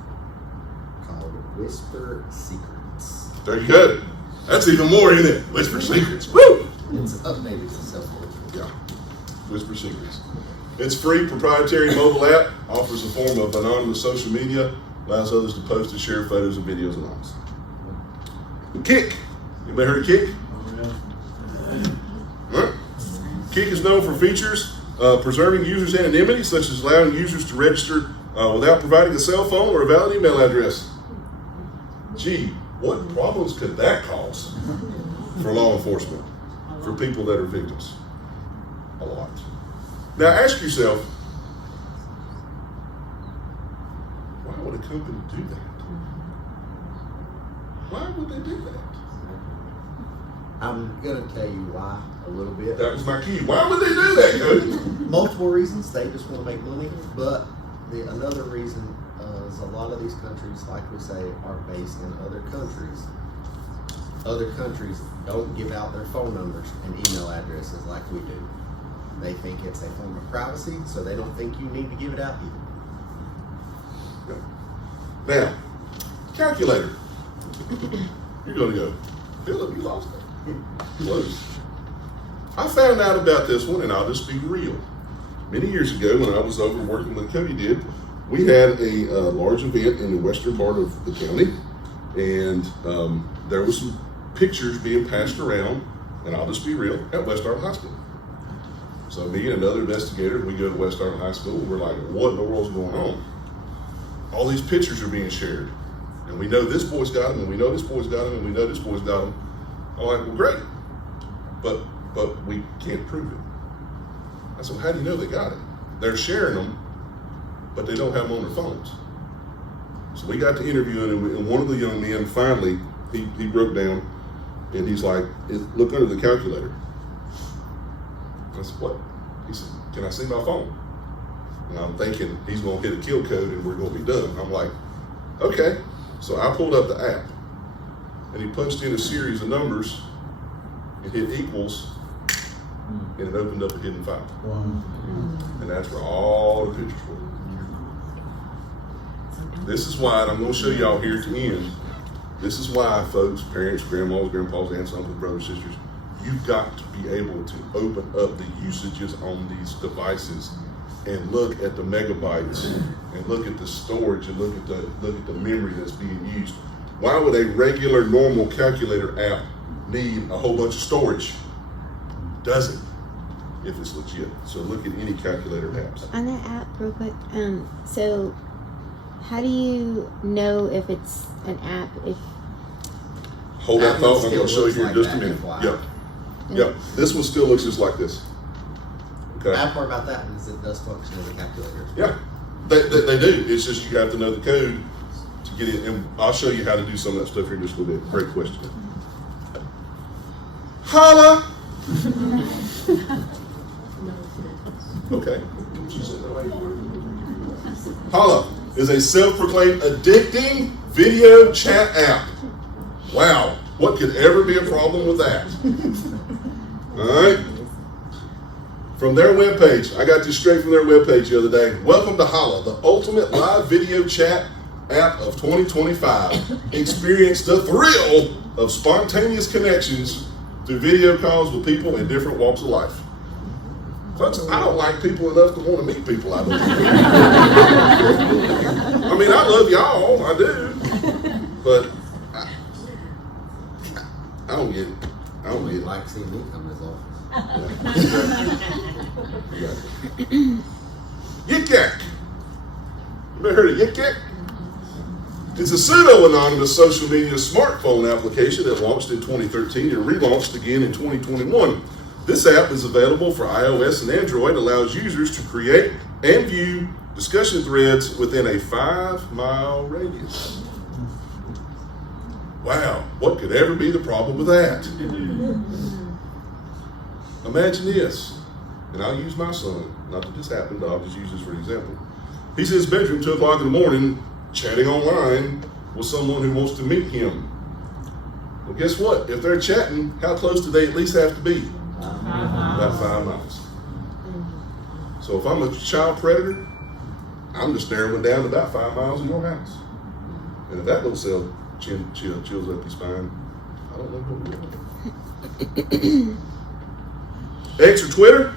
called Whisper Secrets. There you go. That's even more, isn't it? Whisper Secrets. Woo! It's updated to self-help. Yeah. Whisper Secrets. It's free, proprietary mobile app, offers a form of anonymous social media, allows others to post and share photos and videos anonymously. Kick. Anybody heard of Kick? Huh? Kick is known for features preserving users' anonymity, such as allowing users to register without providing a cell phone or a valid email address. Gee, what problems could that cause for law enforcement, for people that are victims? A lot. Now ask yourself, why would a company do that? Why would they do that? I'm gonna tell you why a little bit. That was my key. Why would they do that, Cody? Multiple reasons. They just want to make money, but another reason is a lot of these countries, like we say, are based in other countries. Other countries don't give out their phone numbers and email addresses like we do. They think it's a form of privacy, so they don't think you need to give it out either. Now, calculator. You're going to go, Philip, you lost it. Close. I found out about this one, and I'll just be real. Many years ago, when I was over working with Cody did, we had a large event in the western part of the county, and there was some pictures being passed around, and I'll just be real, at West Arnold High School. So me and another investigator, we go to West Arnold High School, and we're like, what in the world's going on? All these pictures are being shared. And we know this boy's got them, and we know this boy's got them, and we know this boy's got them. I'm like, well, great, but we can't prove it. I said, well, how do you know they got it? They're sharing them, but they don't have them on their phones. So we got to interviewing, and one of the young men finally, he broke down, and he's like, look under the calculator. I said, what? He said, can I see my phone? And I'm thinking he's gonna hit a kill code and we're gonna be done. I'm like, okay. So I pulled up the app, and he punched in a series of numbers and hit equals, and it opened up a hidden file. Wow. And that's where all the pictures were. This is why, and I'm going to show y'all here at the end, this is why, folks, parents, grandmas, grandpas, aunts, uncles, brothers, sisters, you've got to be able to open up the usages on these devices and look at the megabytes and look at the storage and look at the memory that's being used. Why would a regular, normal calculator app need a whole bunch of storage? Doesn't, if it's legit. So look at any calculator apps. On that app, real quick, so how do you know if it's an app? If Hold that thought, I'm going to show you here in Still just a looks minute. like Yep. that. Yep. This one still looks just like this. The Okay. bad part about that one is it does function as a calculator. Yeah. They do. It's just you have to know the code to get it. And I'll show you how to do some of that stuff here in just a little bit. Great question. Holla! Okay. Holla is a self-proclaimed addicting video chat app. Wow, what could ever be a problem with that? All right. From their webpage, I got this straight from their webpage the other day. Welcome to Holla, the ultimate live video chat app of 2025. Experience the thrill of spontaneous connections through video calls with people in different walks of life. Folks, I don't like people enough to want to meet people I don't know. I mean, I love y'all, I do, but I don't get it. I don't get it. Like seeing me come to his office. Yik Yak. You ever heard of Yik Yak? It's a pseudo-anonymous social media smartphone application that launched in 2013 and relaunched again in 2021. This app is available for iOS and Android, allows users to create and view discussion threads within a 5-mile radius. Wow, what could ever be the problem with that? Imagine this, and I'll use my son, not that this happened, but I'll just use this for an example. He's in his bedroom 2 o'clock in the morning, chatting online with someone who wants to meet him. Well, guess what? If they're chatting, how close do they at least have to be? About 5 miles. So if I'm a child predator, I'm just narrowing down to about 5 miles of your house. And if that little cell chills up your spine, I don't know what we're doing. X or Twitter?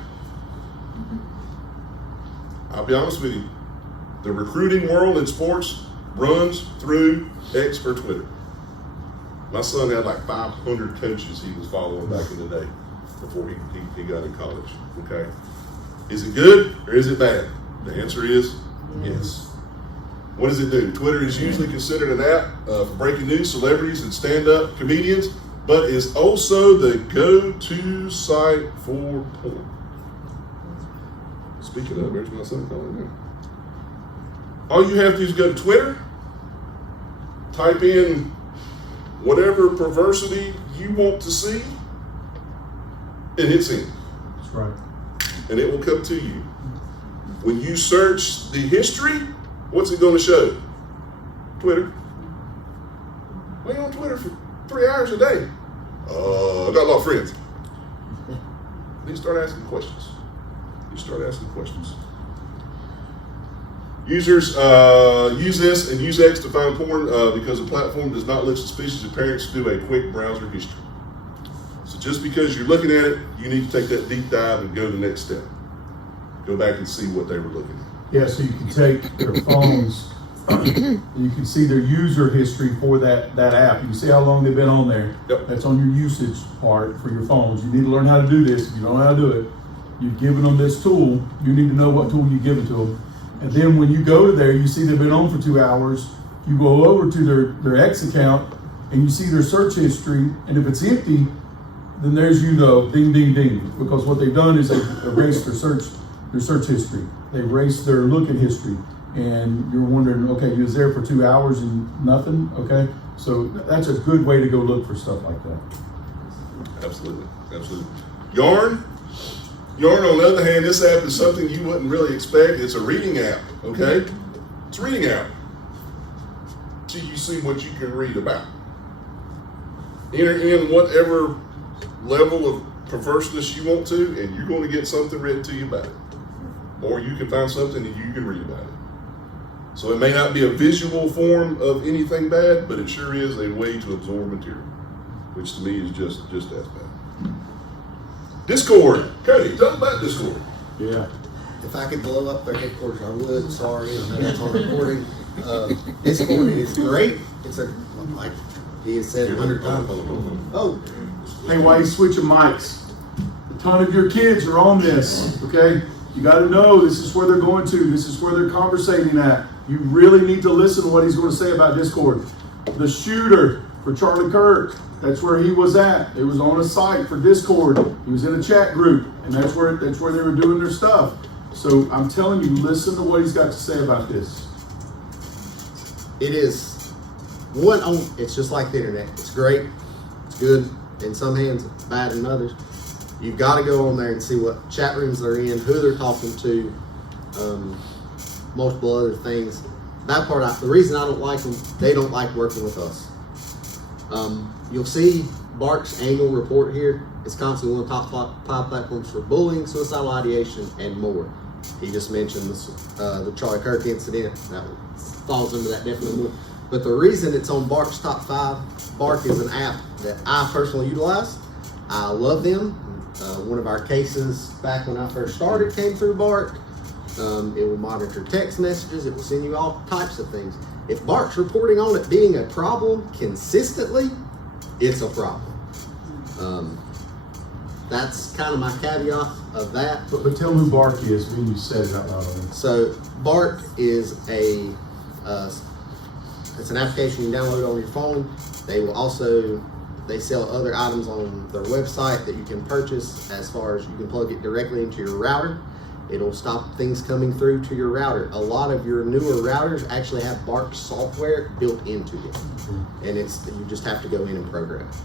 I'll be honest with you. The recruiting world in sports runs through X or Twitter. My son had like 500 coaches he was following back in the day before he got in college. Okay. Is it good or is it bad? The answer is yes. What does it do? Twitter is usually considered an app for breaking news, celebrities, and stand-up comedians, but is also the go-to site for porn. Speaking of, there's my son calling now. All you have to do is go to Twitter, type in whatever perversity you want to see, and hit send. That's right. And it will come to you. When you search the history, what's it going to show? Twitter. Well, you're on Twitter for 3 hours a day. I got a lot of friends. Then you start asking questions. Users use this and use X to find porn because the platform does not look suspicious of parents to do a quick browser history. So just because you're looking at it, you need to take that deep dive and go to the next step. Go back and see what they were looking at. Yeah, so you can take their phones, you can see their user history for that app. You can see how long they've been on there. Yep. That's on your usage part for your phones. You need to learn how to do this. If you don't know how to do it, you've given them this tool. You need to know what tool you give it to them. And then when you go to there, you see they've been on for 2 hours. You go over to their X account and you see their search history. And if it's empty, then there's ding, ding, ding. Because what they've done is they've erased their search history. They erased their looking history. And you're wondering, okay, you was there for 2 hours and nothing, okay? So that's a good way to go look for stuff like that. Absolutely. Yarn, on the other hand, this app is something you wouldn't really expect. It's a reading app, okay? It's a reading app. Till you see what you can read about. Enter in whatever level of perverseness you want to, and you're going to get something written to you about it. Or you can find something and you can read about it. So it may not be a visual form of anything bad, but it sure is a way to absorb material, which to me is just as bad. Discord. Cody, tell them about Discord. Yeah. If I could blow up their headquarters, I would. Sorry, I know that's on recording. Discord is great. It's like he has said 100 times. Oh. Hey, why are you switching mics? A ton of your kids are on this, okay? You got to know this is where they're going to. This is where they're conversating at. You really need to listen to what he's going to say about Discord. The shooter for Charlie Kirk, that's where he was at. It was on a site for Discord. He was in a chat group, and that's where they were doing their stuff. So I'm telling you, listen to what he's got to say about this. It is it's just like the internet. It's great. It's good in some hands, it's bad in others. You've got to go on there and see what chat rooms they're in, who they're talking to, multiple other things. That part, the reason I don't like them, they don't like working with us. You'll see Bark's annual report here. It's constantly one of the top 5 platforms for bullying, suicidal ideation, and more. He just mentioned the Charlie Kirk incident. That falls under that definitely. But the reason it's on Bark's top 5, Bark is an app that I personally utilize. I love them. One of our cases back when I first started came through Bark. It will monitor text messages. It will send you all types of things. If Bark's reporting on it being a problem consistently, it's a problem. that's kind of my caveat of that. But tell them who Bark is when you said it out loud. So Bark is it's an application you can download on your phone. They sell other items on their website that you can purchase, as far as you can plug it directly into your router. It'll stop things coming through to your router. A lot of your newer routers actually have Bark software built into it, and you just have to go in and program it.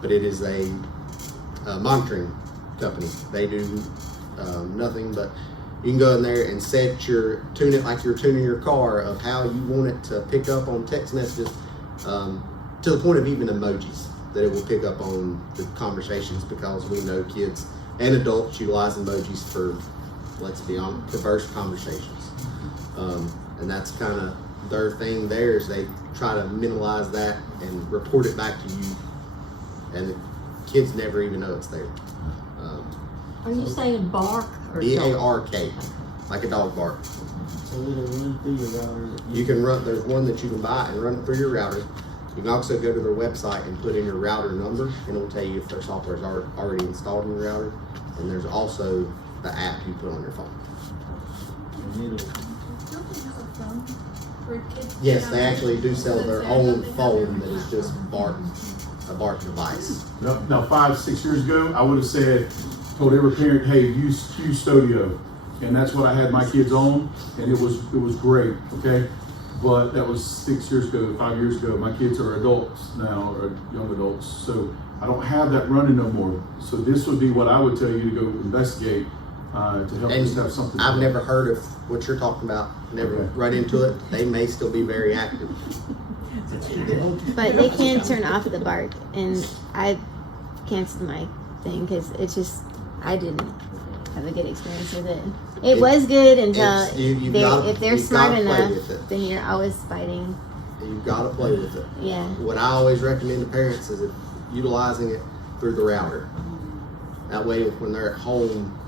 But it is a monitoring company. They do nothing but, you can go in there and tune it like you're tuning your car, of how you want it to pick up on text messages, to the point of even emojis, that it will pick up on the conversations, because we know kids and adults utilize emojis for, let's be honest, perverse conversations. And that's kind of their thing there, is they try to minimize that and report it back to you, and the kids never even know it's there. Are you saying bark or B-A-R-K, like a dog bark. So it'll run through your router. You can run, there's one that you can buy and run it through your router. You can also go to their website and put in your router number, and it'll tell you if their software is already installed in your router. And there's also the app you put on your phone. And it'll, Yes, they actually do sell their own phone that is just a Bark device. Now 5-6 years ago, I would have told every parent, hey, use Studio. And that's what I had my kids on, and it was great, okay? But that was 6 years ago, 5 years ago. My kids are adults now, or young adults, so I don't have that running no more. So this would be what I would tell you to go investigate to help us have something. I've never heard of what you're talking about, never run into it. They may still be very active. But they can turn off the Bark, and I canceled my thing because I didn't have a good experience with it. It was good until if they're smart enough, then you're always fighting. You've got to play with it. Yeah. What I always recommend to parents is utilizing it through the router. That way, when they're at home,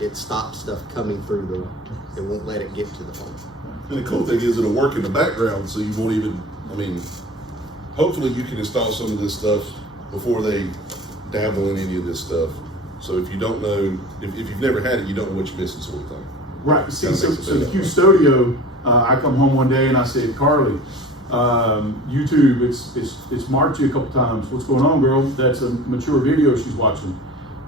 it stops stuff coming through it won't let it get to the phone. And the cool thing is it'll work in the background, so you won't even, hopefully you can install some of this stuff before they dabble in any of this stuff. So if you don't know, if you've never had it, you don't know what you're missing, sort of thing. Right. See, so the Studio, I come home one day and I said, Carly, YouTube, it's marked you a couple times. What's going on, girl? That's a mature video she's watching.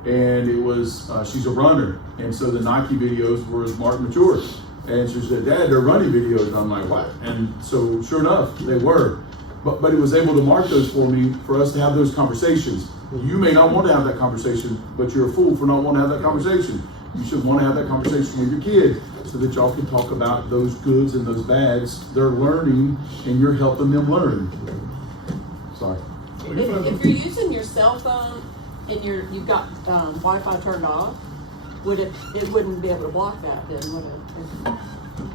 And it was, she's a runner. And so the Nike videos were marked mature. And she said, Dad, they're running videos. And I'm like, what? And so sure enough, they were. But it was able to mark those for me, for us to have those conversations. You may not want to have that conversation, but you're a fool for not wanting to have that conversation. You should want to have that conversation with your kid so that y'all can talk about those goods and those bads. They're learning, and you're helping them learn. Sorry. If you're using your cell phone and you've got Wi-Fi turned off, it wouldn't be able to block that then, would it?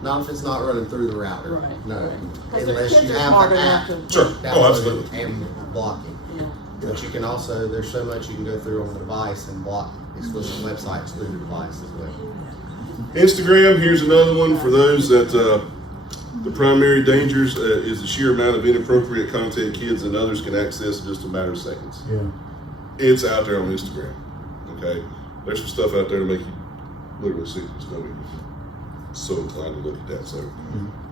Not if it's not running through the router. Right. No. Right. Unless you have smart the enough app Sure. downloaded Absolutely. and blocking. Yeah. But you can also, there's so much you can go through on the device and block exclusive websites through the device as well. Instagram, here's another one for those that the primary dangers is the sheer amount of inappropriate content kids and others can access in just a matter of seconds. Yeah. It's out there on Instagram. Okay, there's some stuff out there to make you literally sick to stomach. So inclined to look at that. So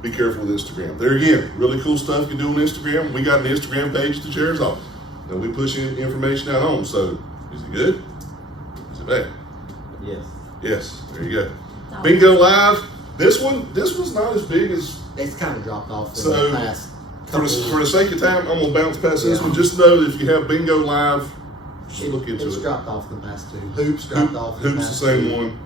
be careful with Instagram. There again, really cool stuff you do on Instagram. We got an Instagram page at the chair's office, and we push information out on. So is it good? Is it bad? Yes. Yes. There you go. Bingo Live. This one's not as big as. It's kind of dropped off in So, the past For couple. the sake of time, I'm gonna bounce past this Yeah. one. Just know that if you have Bingo Live, just look into It's it. dropped off in the past two. Hoops dropped off in the Hoops past the same two. one.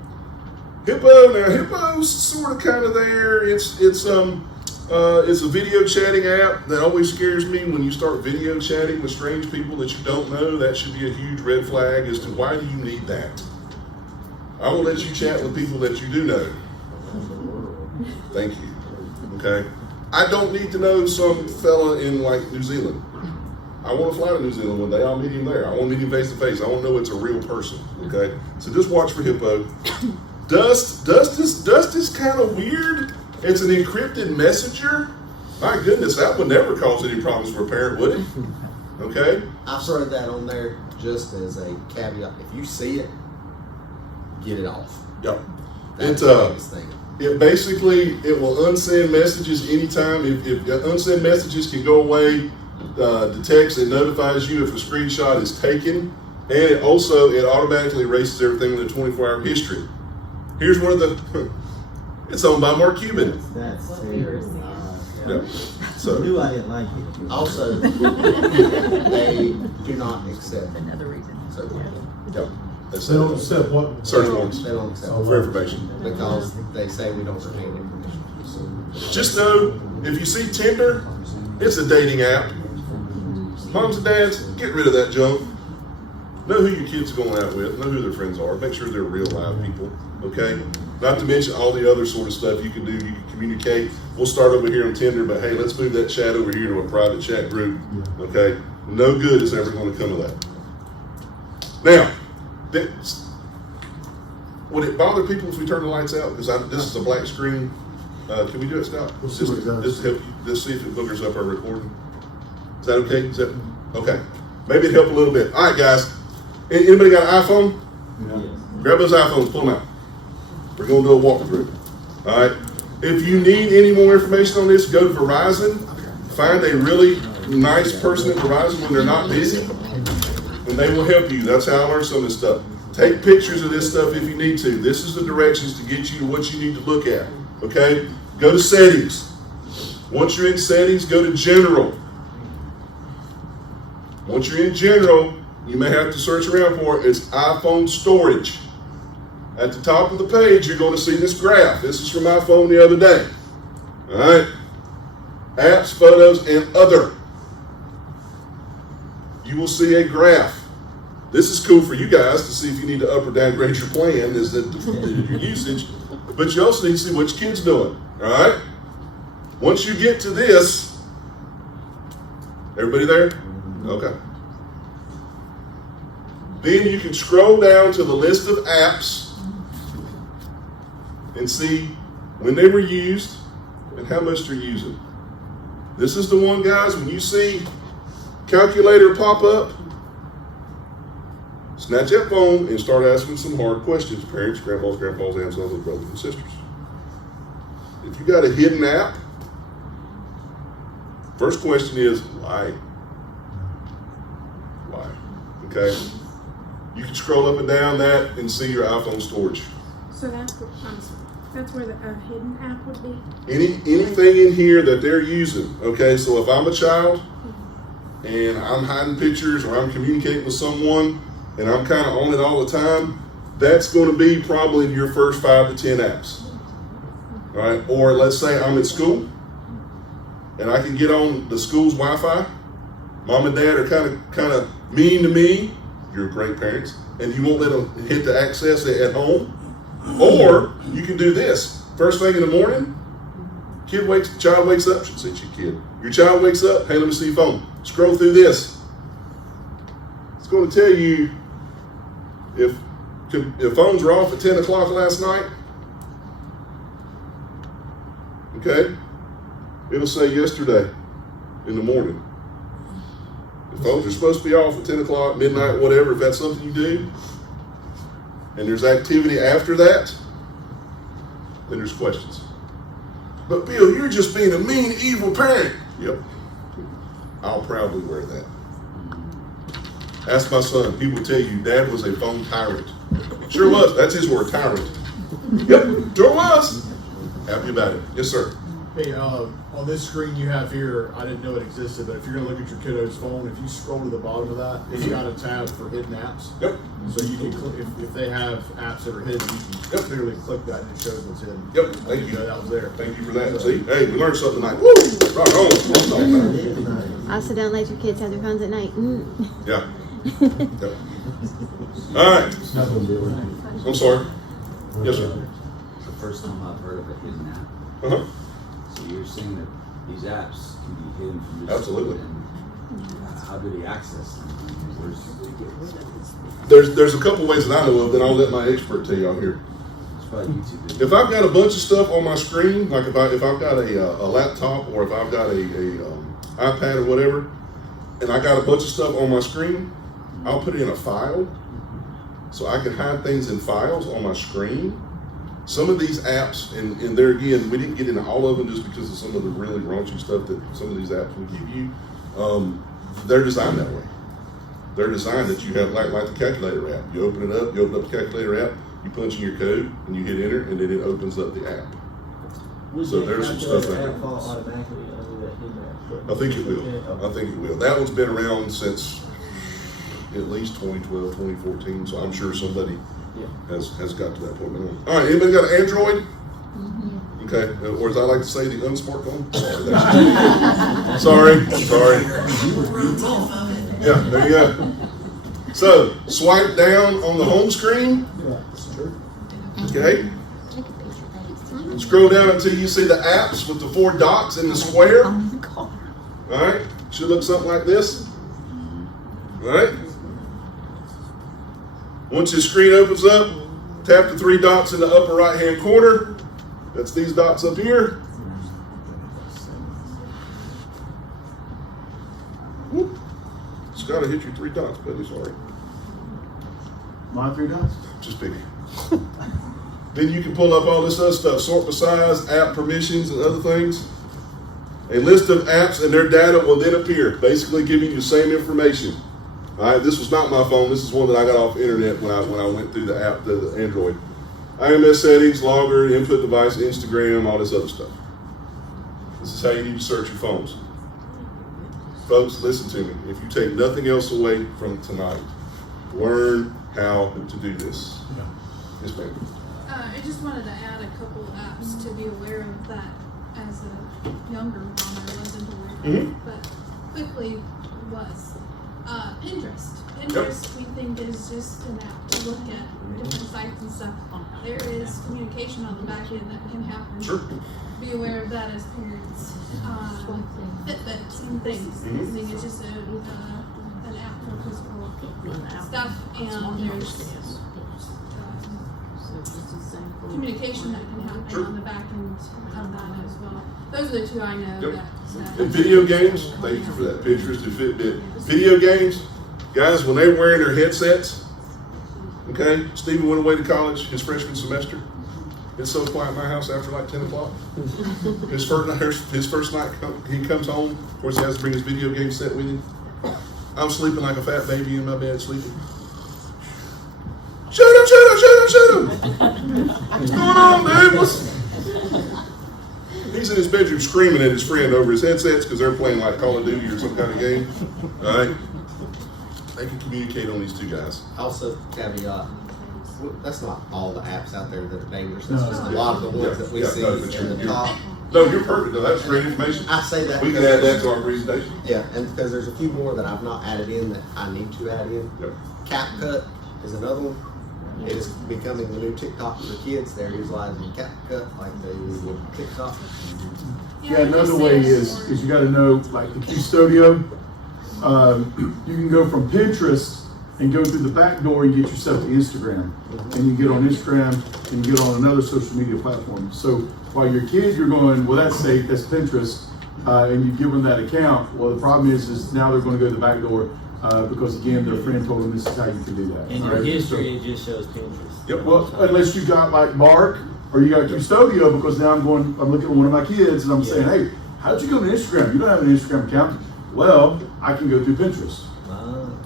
Hippo's sort of kind of there. It's a video chatting app that always scares me when you start video chatting with strange people that you don't know. That should be a huge red flag as to why do you need that. I will let you chat with people that you do know. Thank you. Okay. I don't need to know some fella in like New Zealand. I want to fly to New Zealand one day. I'll meet him there. I want to meet him face to face. I want to know it's a real person. Okay. So just watch for Hippo. Dust is kind of weird. It's an encrypted messenger. My goodness, that would never cause any problems for a parent, would it? Okay? I throw that on there just as a caveat. If you see it, get it off. Yep. That's the biggest thing. It basically, it will unsend messages anytime. If unsend messages can go away, the text, it notifies you if a screenshot is taken. And it automatically erases everything in the 24-hour history. Here's one of the, it's owned by Mark Cuban. That's serious. Yeah. I So, knew I didn't like it. Also, they do not accept Another reason. search warrants. yeah. That's They don't it. accept what? Search warrants They don't accept for information. because they say we don't retain information. Just know, if you see Tinder, it's a dating app. Moms and dads, get rid of that junk. Know who your kids are going out with. Know who their friends are. Make sure they're real live people. Okay? Not to mention all the other sort of stuff you can do. You can communicate. We'll start over here on Tinder, but hey, let's move that chat over here to a private chat group. Okay? No good is ever going to come of that. Now, would it bother people if we turn the lights out? Because this is a black screen. Can we do it, Scott? We'll see what it does. Just help you. Just see if it boogers up our recording. Is that okay? Is that okay? Maybe it help a little bit. All right, guys. Anybody got an iPhone? Yeah. Grab those iPhones, pull them out. We're going to do a walkthrough. All right. If you need any more information on this, go to Verizon. Find a really nice person at Verizon when they're not busy, and they will help you. That's how I learned some of this stuff. Take pictures of this stuff if you need to. This is the directions to get you to what you need to look at. Okay? Go to settings. Once you're in settings, go to general. Once you're in general, you may have to search around for it. It's iPhone storage. At the top of the page, you're going to see this graph. This is from my phone the other day. All right? Apps, photos, and other. You will see a graph. This is cool for you guys to see if you need to up or downgrade your plan, is that your usage. But you also need to see what your kid's doing. All right? Once you get to this, everybody there? Okay. Then you can scroll down to the list of apps and see when they were used and how much they're using. This is the one, guys, when you see calculator pop up, snatch that phone and start asking some hard questions. Parents, grandpas, aunts, uncles, brothers, and sisters. If you got a hidden app, first question is, why? Why? Okay? You can scroll up and down that and see your iPhone storage. So that's where the hidden app would be? Anything in here that they're using. Okay, so if I'm a child and I'm hiding pictures or I'm communicating with someone and I'm kind of on it all the time, that's going to be probably your first 5 to 10 apps. All right, or let's say I'm at school and I can get on the school's Wi-Fi. Mom and dad are kind of mean to me. Your great parents, and you won't let them hit the access at home. Or you can do this. First thing in the morning, child wakes up, should say your kid. Your child wakes up, hey, let me see your phone. Scroll through this. It's going to tell you if phones were off at 10 o'clock last night. Okay? It'll say yesterday in the morning. The phones are supposed to be off at 10 o'clock, midnight, whatever, if that's something you do, and there's activity after that, then there's questions. But Bill, you're just being a mean, evil parent. Yep. I'll proudly wear that. Ask my son. He will tell you, Dad was a phone tyrant. Sure was. That's his word, tyrant. Yep, sure was. Happy about it. Yes, sir. Hey, on this screen you have here, I didn't know it existed, but if you're going to look at your kiddo's phone, if you scroll to the bottom of that, it's got a tab for hidden apps. Yep. So you can click, if they have apps that are hidden, you can clearly click that and it shows what's hidden. Yep, thank you. That was there. Thank you for that. See, hey, we learned something tonight. Woo! Right on. That's what I'm talking about. Also, don't let your kids have their phones at night. Yeah. Yep. All right. I'm sorry. Yes, sir. It's the first time I've heard of a hidden app. Uh-huh. So you're saying that these apps can be hidden from your Absolutely. And how do they access them? There's a couple ways that I know of that I'll let my expert tell you out here. It's probably YouTube. If I've got a bunch of stuff on my screen, like if I've got a laptop or if I've got a iPad or whatever, and I got a bunch of stuff on my screen, I'll put it in a file so I can hide things in files on my screen. Some of these apps, and there again, we didn't get into all of them just because of some of the really raunchy stuff that some of these apps will give you. They're designed that way. They're designed that you have like the calculator app. You open it up, you open up the calculator app, you punch in your code, and you hit enter, and then it opens up the app. So there's some stuff there. Automatically under that hidden app. I think it will. I think it will. That one's been around since at least 2012, 2014, so I'm sure somebody has got to that point now. All right, anybody got an Android? Okay, or as I like to say, the unsmart phone. Sorry, sorry. Yeah, there you go. So, swipe down on the home screen. Okay. Scroll down until you see the apps with the 4 dots in the square. All right, should look something like this. All right. Once your screen opens up, tap the 3 dots in the upper right-hand corner. That's these dots up here. Whoop. It's got to hit your 3 dots, buddy. Sorry. My 3 dots? Just picking. Then you can pull up all this other stuff, sort by size, app permissions, and other things. A list of apps and their data will then appear, basically giving you the same information. All right, this was not my phone. This is one that I got off the internet when I went through the app, the Android. IMS settings, logger, input device, Instagram, all this other stuff. This is how you need to search your phones. Folks, listen to me. If you take nothing else away from tonight, learn how to do this. Yes, ma'am. I just wanted to add a couple of apps to be aware of that as a younger mom. I wasn't aware of, but quickly was Pinterest. Pinterest we think is just an app to look at different sites and stuff. There is communication on the back end that can happen. Sure. Be aware of that as parents. Fitbit, same things. I think it's just an app for physical stuff, and there's communication that can happen on the back end of that as well. Those are the 2 I know. And video games, thank you for that, Pinterest and Fitbit. Video games, guys, when they're wearing their headsets, okay, Stephen went away to college his freshman semester. It's so quiet in my house after like 10 o'clock. His first night, he comes home, of course he has to bring his video game set with him. I'm sleeping like a fat baby in my bed, sleeping. Shoot him, shoot him, shoot him, shoot him! What's going on, dude? He's in his bedroom screaming at his friend over his headsets because they're playing like Call of Duty or some kind of game. All right? They can communicate on these 2 guys. Also, caveat, that's not all the apps out there that are dangerous. That's just a lot of the ones that we see in the top. No, you're perfect. No, that's great information. I say that. We can add that to our presentation. Yeah, and because there's a few more that I've not added in that I need to add in. Yep. CapCut is another one. It is becoming the new TikTok for the kids. They're utilizing CapCut like they would TikTok. Yeah, another way is you got to know, like the Custodio, you can go from Pinterest and go through the back door and get yourself to Instagram. And you get on Instagram and you get on another social media platform. So while your kids, you're going, well, that's safe, that's Pinterest, and you give them that account. Well, the problem is now they're going to go to the back door because, again, their friend told them this is how you can do that. In your history, it just shows Pinterest. Yep. Well, unless you got like Mark or you got Custodio, because now I'm looking at one of my kids and I'm saying, hey, how'd you go to Instagram? You don't have an Instagram account. Well, I can go through Pinterest.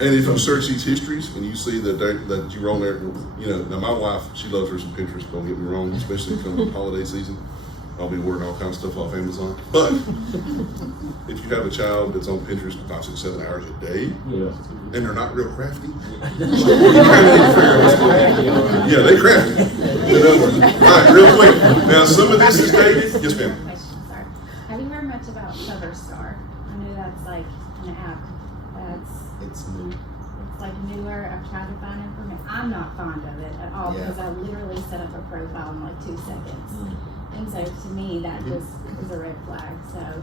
And if you search these histories and you see that you're on there, now my wife, she loves her some Pinterest, don't get me wrong, especially come holiday season. I'll be ordering all kinds of stuff off Amazon. But if you have a child that's on Pinterest 5, 6, 7 hours a day, and they're not real crafty, you kind of need to figure out what's going on. Yeah, they crafty. All right, real quick. Now, some of this is dated. Yes, ma'am. Sorry. Have you heard much about Coverstar? I know that's like an app it's new. It's like newer. I've tried to find information. I'm not fond of it at all because I literally set up a profile in like 2 seconds. And so to me, that just is a red flag. So,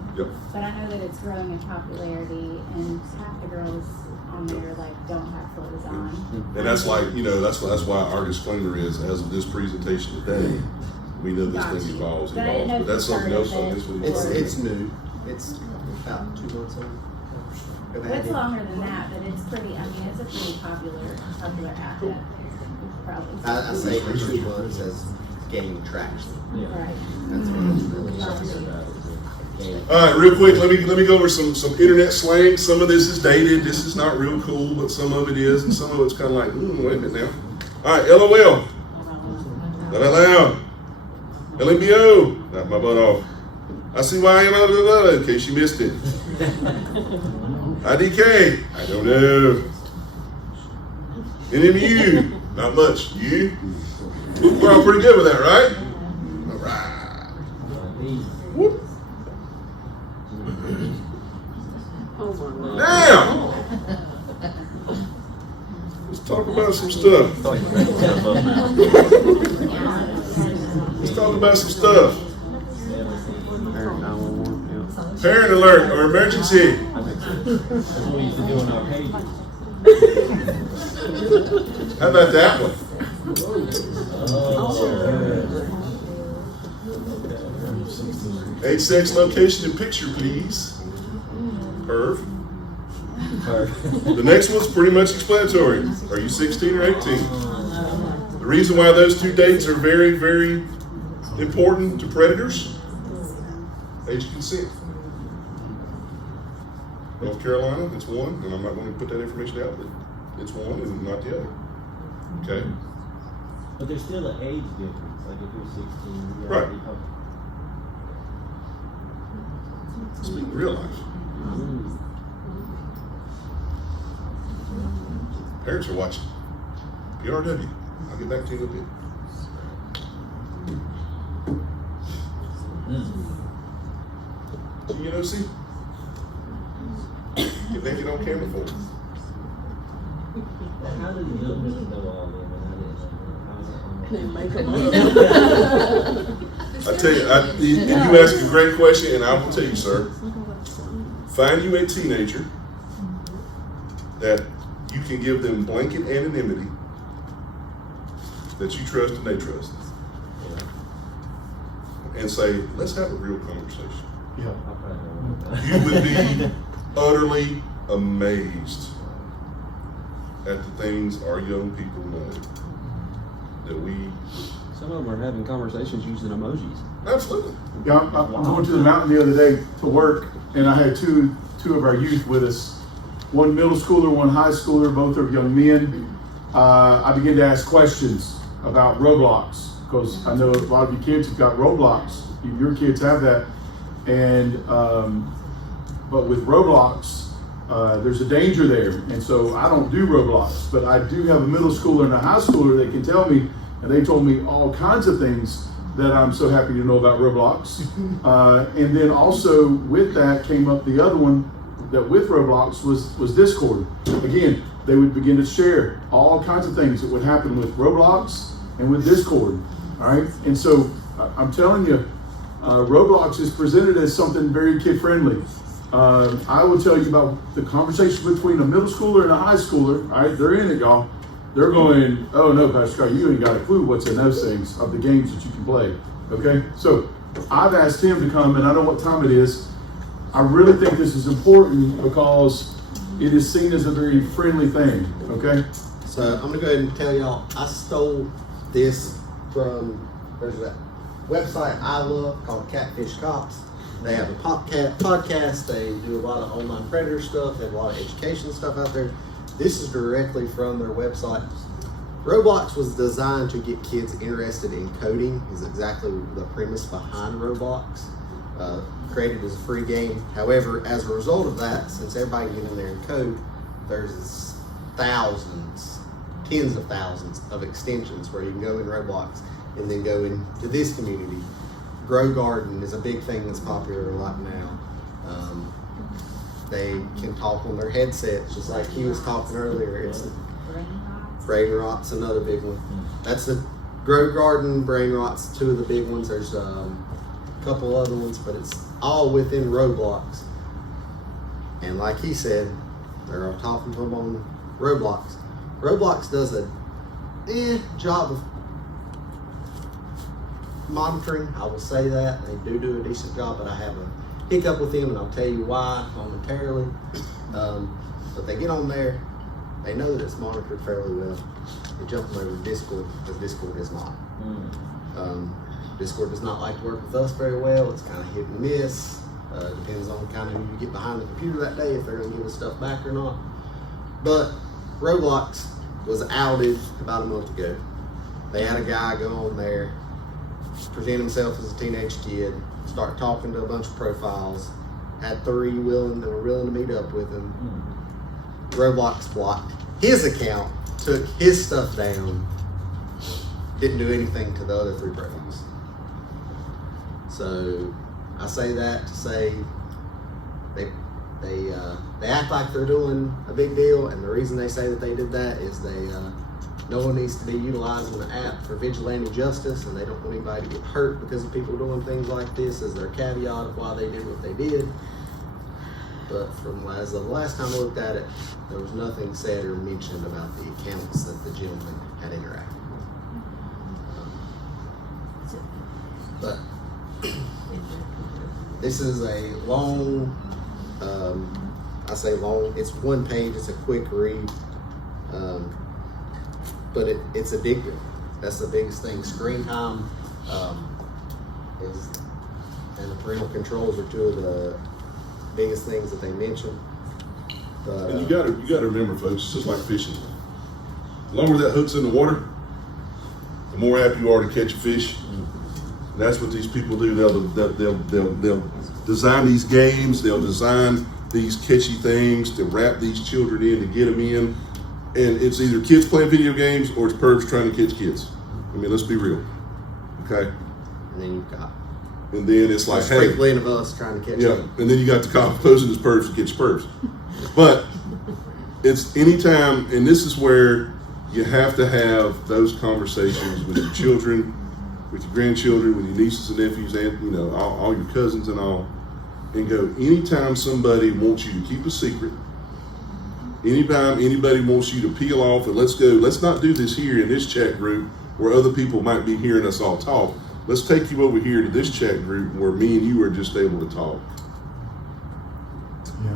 but I know that it's growing in popularity, and half the girls on there like don't have clothes on. And that's like, that's why our disclaimer is, as of this presentation today, we know this thing evolves, but that's something else on this one. It's new. It's about 2 months old. It's longer than that, but it's pretty, I mean, it's a pretty popular app that we probably. I say for 2 months has gained traction. Right. That's what it's really about. All right, real quick, let me go over some internet slang. Some of this is dated. This is not real cool, but some of it is, and some of it's kind of like, wait a minute now. All right, LOL. That out loud. LMBO. Knock my butt off. I see why in case you missed it. IDK. I don't know. NMU. Not much. You? We're all pretty good with that, right? All right. Whoop. Now, let's talk about some stuff. Let's talk about some stuff. Parent alert or emergency. That's what we used to do on our pages. How about that one? Age, sex, location, and picture, please. Perv. The next one's pretty much explanatory. Are you 16 or 18? The reason why those two dates are very, very important to predators, age of consent. North Carolina, it's one, and I'm not going to put that information out, but it's one and not the other. Okay? But there's still an age difference. Like if you're 16, you're Right. already home. Speaking real life. Parents are watching. PRW. I'll get back to you in a bit. GNOC? Get naked on camera for me. How did the young people know all them and I didn't know? I tell you, you ask a great question, and I will tell you, sir. Find you a teenager that you can give them blanket anonymity that you trust and they trust, and say, let's have a real conversation. Yeah. You would be utterly amazed at the things our young people know that we. Some of them are having conversations using emojis. Absolutely. Yeah, I'm going to the mountain the other day to work, and I had two of our youth with us. One middle schooler, one high schooler, both are young men. I began to ask questions about Roblox, because I know a lot of you kids have got Roblox. Your kids have that. And, but with Roblox, there's a danger there. And so I don't do Roblox, but I do have a middle schooler and a high schooler that can tell me, and they told me all kinds of things that I'm so happy to know about Roblox. And then also with that came up the other one that with Roblox was Discord. Again, they would begin to share all kinds of things that would happen with Roblox and with Discord. All right, and so I'm telling you, Roblox is presented as something very kid friendly. I will tell you about the conversation between a middle schooler and a high schooler. All right, they're in it, y'all. They're going, oh no, Pastor Scott, you ain't got a clue what's in those things of the games that you can play. Okay, so I've asked him to come, and I know what time it is. I really think this is important because it is seen as a very friendly thing. Okay. So I'm gonna go ahead and tell y'all, I stole this from, there's a website I love called Catfish Cops. They have a podcast. They do a lot of online predator stuff. They have a lot of education stuff out there. This is directly from their website. Roblox was designed to get kids interested in coding, is exactly the premise behind Roblox. Created as a free game. However, as a result of that, since everybody can get in there and code, there's thousands, tens of thousands of extensions where you can go in Roblox and then go into this community. Grow Garden is a big thing that's popular a lot now. They can talk on their headsets, just like he was talking earlier. It's Brain Rot's another big one. That's the Grow Garden, Brain Rot's two of the big ones. There's a couple other ones, but it's all within Roblox. And like he said, they're talking to them on Roblox. Roblox does a job of monitoring, I will say that. They do a decent job, but I have pick up with him, and I'll tell you why momentarily. But they get on there, they know that it's monitored fairly well. They jump over to Discord, because Discord is not. Discord does not like to work with us very well. It's kind of hit and miss. Depends on kind of who you get behind the computer that day, if they're going to give us stuff back or not. But Roblox was outed about a month ago. They had a guy go on there, present himself as a teenage kid, start talking to a bunch of profiles, had 3 that were willing to meet up with him. Roblox blocked his account, took his stuff down, didn't do anything to the other 3 profiles. So I say that to say they act like they're doing a big deal, and the reason they say that they did that is no one needs to be utilizing the app for vigilante justice, and they don't want anybody to get hurt because of people doing things like this as their caveat of why they did what they did. But as of the last time I looked at it, there was nothing said or mentioned about the accounts that the gentleman had interacted with. But this is a long, I say long, it's 1 page, it's a quick read, but it's addictive. That's the biggest thing. Screen time and the parental controls are 2 of the biggest things that they mention. But, and you gotta remember, folks, it's just like fishing. The longer that hook's in the water, the more apt you are to catch a fish. And that's what these people do. They'll design these games. They'll design these catchy things to wrap these children in, to get them in. And it's either kids playing video games or it's pervs trying to catch kids. I mean, let's be real. Okay? And then you've got. And then it's like, hey. Sprinkling of us trying to catch them. And then you got the cop posing as pervs to catch pervs. But it's anytime, and this is where you have to have those conversations with your children, with your grandchildren, with your nieces and nephews, and all your cousins and all, and go, anytime somebody wants you to keep a secret, anytime anybody wants you to peel off and let's not do this here in this chat group where other people might be hearing us all talk. Let's take you over here to this chat group where me and you are just able to talk. Yeah.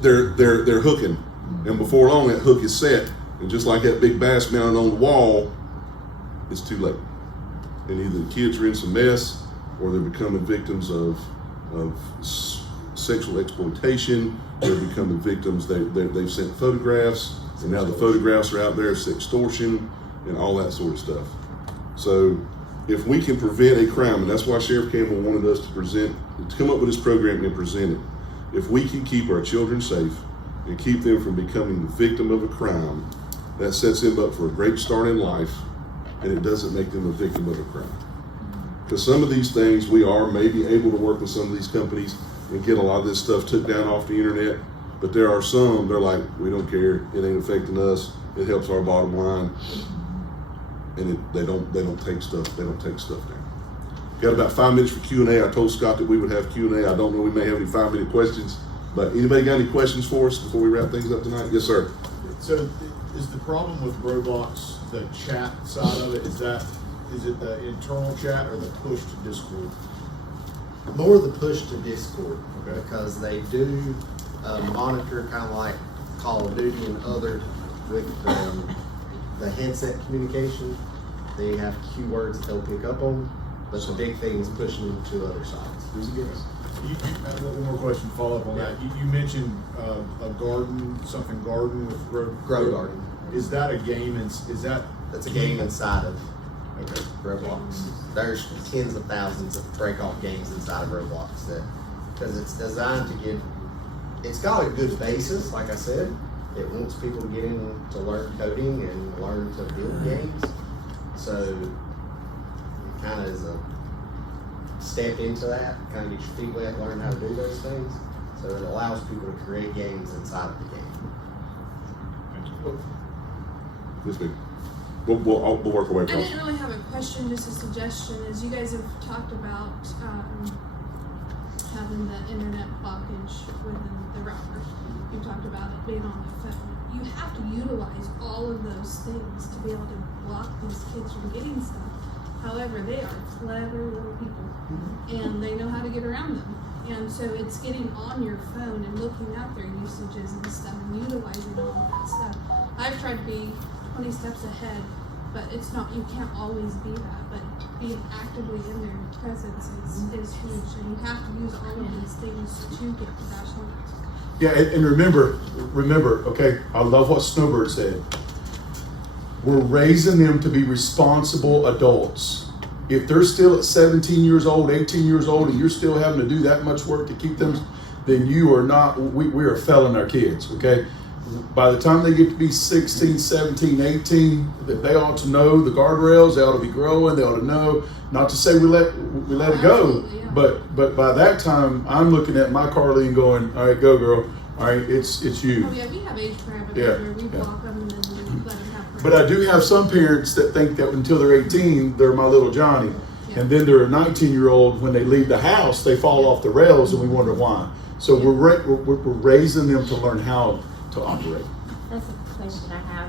They're hooking, and before long that hook is set, and just like that big bass mounted on the wall, it's too late. And either the kids are in some mess, or they're becoming victims of sexual exploitation. They're becoming victims. They've sent photographs, and now the photographs are out there, extortion, and all that sort of stuff. So if we can prevent a crime, and that's why Sheriff Campbell wanted us to come up with this program and present it. If we can keep our children safe and keep them from becoming the victim of a crime, that sets them up for a great start in life, and it doesn't make them a victim of a crime. Because some of these things, we are maybe able to work with some of these companies and get a lot of this stuff took down off the internet, but there are some, they're like, we don't care, it ain't affecting us, it helps our bottom line, and they don't take stuff down. Got about 5 minutes for Q&A. I told Scott that we would have Q&A. I don't know, we may have any 5-minute questions, but anybody got any questions for us before we wrap things up tonight? Yes, sir. So is the problem with Roblox the chat side of it? Is it the internal chat or the push to Discord? More the push to Discord, okay, because they do monitor kind of like Call of Duty and other with the headset communication. They have keywords that they'll pick up on, but the big thing is pushing them to other sites. One more question to follow up on that. You mentioned a garden with Grow Garden. Is that a game? That's a game inside of Roblox. There's tens of thousands of break-off games inside of Roblox because it's designed to give. It's got a good basis, like I said. It wants people to get in to learn coding and learn to build games. So it kind of is a step into that, kind of get your feet wet, learn how to do those things. So it allows people to create games inside of the game. Yes, ma'am. We'll work our way I across. didn't really have a question, just a suggestion. As you guys have talked about having the internet blockage within the router, you talked about it being on the phone. You have to utilize all of those things to be able to block these kids from getting stuff. However, they are clever little people, and they know how to get around them. And so it's getting on your phone and looking at their usages and stuff and utilizing all of that stuff. I've tried to be 20 steps ahead, but it's not, you can't always be that, but being actively in their presence is huge, and you have to use all of these things to get to that point. Yeah, and remember, okay, I love what Snowbird said. We're raising them to be responsible adults. If they're still at 17 years old, 18 years old, and you're still having to do that much work to keep them, then you are not, we are failing our kids, okay? By the time they get to be 16, 17, 18, they ought to know the guardrails, they ought to be growing, they ought to know, not to say we let it go, yeah. but by that time, I'm looking at my Carly going, all right, go girl, all right, it's you. Oh yeah, we have age parameters where we block them and then we let them have. But I do have some parents that think that until they're 18, they're my little Johnny. Yeah. And then they're a 19-year-old, when they leave the house, they fall off the rails and we wonder why. So we're raising them to learn how to operate. That's a question I have.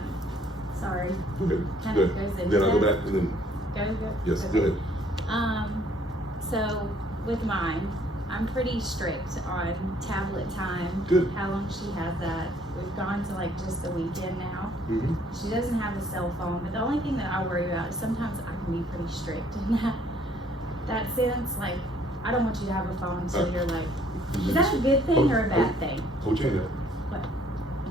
Sorry. Okay, Kind good. of goes into Then I'll go back and then, Go. yes, Okay. go ahead. So with mine, I'm pretty strict on tablet time. Good. How long she has that. We've gone to like just the weekend now. Mm-hmm. She doesn't have a cell phone, but the only thing that I worry about is sometimes I can be pretty strict in that sense. Like, I don't want you to have a phone, so you're like, is that a good thing or a bad thing? Hold your hand up. What?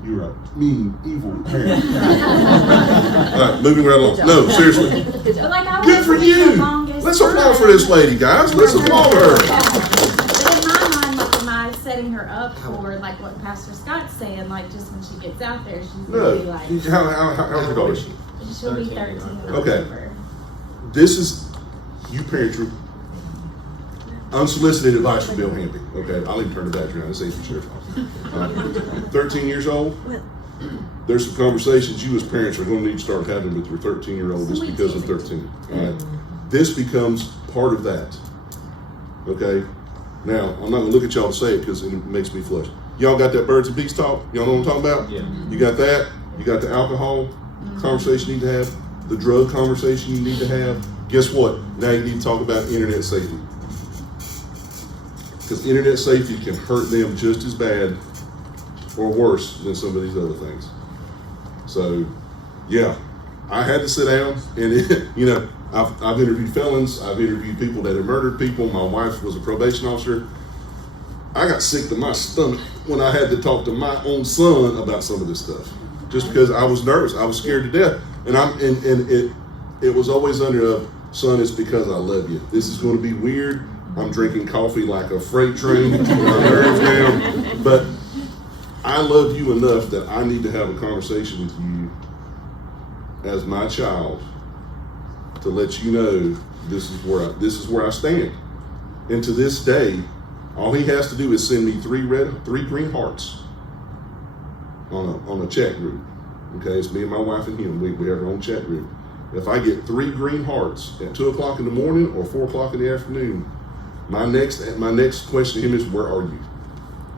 You're right. Mean, evil parent. All right, moving right along. No, seriously. But like, I Good for the you. longest Let's applaud time. for this lady, guys. Let's applaud her. But in my mind, like, am I setting her up for like what Pastor Scott's saying? Like, just when she gets out there, she's gonna be like, No. How's your daughter? she'll be 13 in Okay. October. This is, you parents are unsolicited advice from Bill Hampy. Okay, I'll even turn it back around. This ain't for sure. 13 years old. There's some conversations you as parents are going to need to start having with your 13-year-old just because of 13. All right, this becomes part of that. Okay. Now I'm not going to look at y'all to say it because it makes me flush. Y'all got that birds and bees talk? Y'all know what I'm talking about? Yeah. You got that. You got the alcohol conversation you need to have. The drug conversation you need to have. Guess what? Now you need to talk about internet safety. Because internet safety can hurt them just as bad or worse than some of these other things. So, yeah, I had to sit down and, I've interviewed felons. I've interviewed people that have murdered people. My wife was a probation officer. I got sick to my stomach when I had to talk to my own son about some of this stuff, just because I was nervous. I was scared to death. And it was always under a, son, it's because I love you. This is going to be weird. I'm drinking coffee like a freight train. My nerves down. But I love you enough that I need to have a conversation with you as my child to let you know this is where I stand. And to this day, all he has to do is send me three green hearts on a chat group. Okay, it's me and my wife and him. We have our own chat group. If I get 3 green hearts at 2 o'clock in the morning or 4 o'clock in the afternoon, my next question to him is, where are you?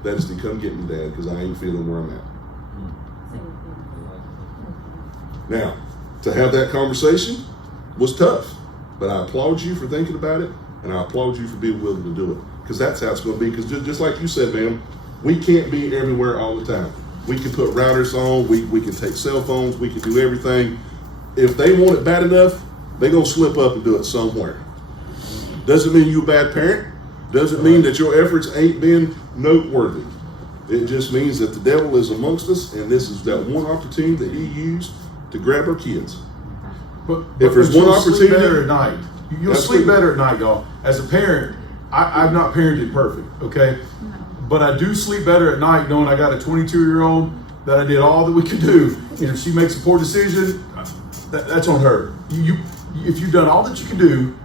That is to come get me, Dad, because I ain't feeling where I'm at. Now, to have that conversation was tough, but I applaud you for thinking about it, and I applaud you for being willing to do it, because that's how it's going to be. Because just like you said, ma'am, we can't be everywhere all the time. We can put routers on, we can take cell phones, we can do everything. If they want it bad enough, they're going to slip up and do it somewhere. Doesn't mean you're a bad parent. Doesn't mean that your efforts ain't been noteworthy. It just means that the devil is amongst us, and this is that one opportunity that he used to grab our kids. But if there's one opportunity, sleep better at night. You'll sleep better at night, y'all. As a parent, I've not parented perfect, okay? But I do sleep better at night knowing I got a 22-year-old that I did all that we could do. And if she makes a poor decision, that's on her. If you've done all that you can do,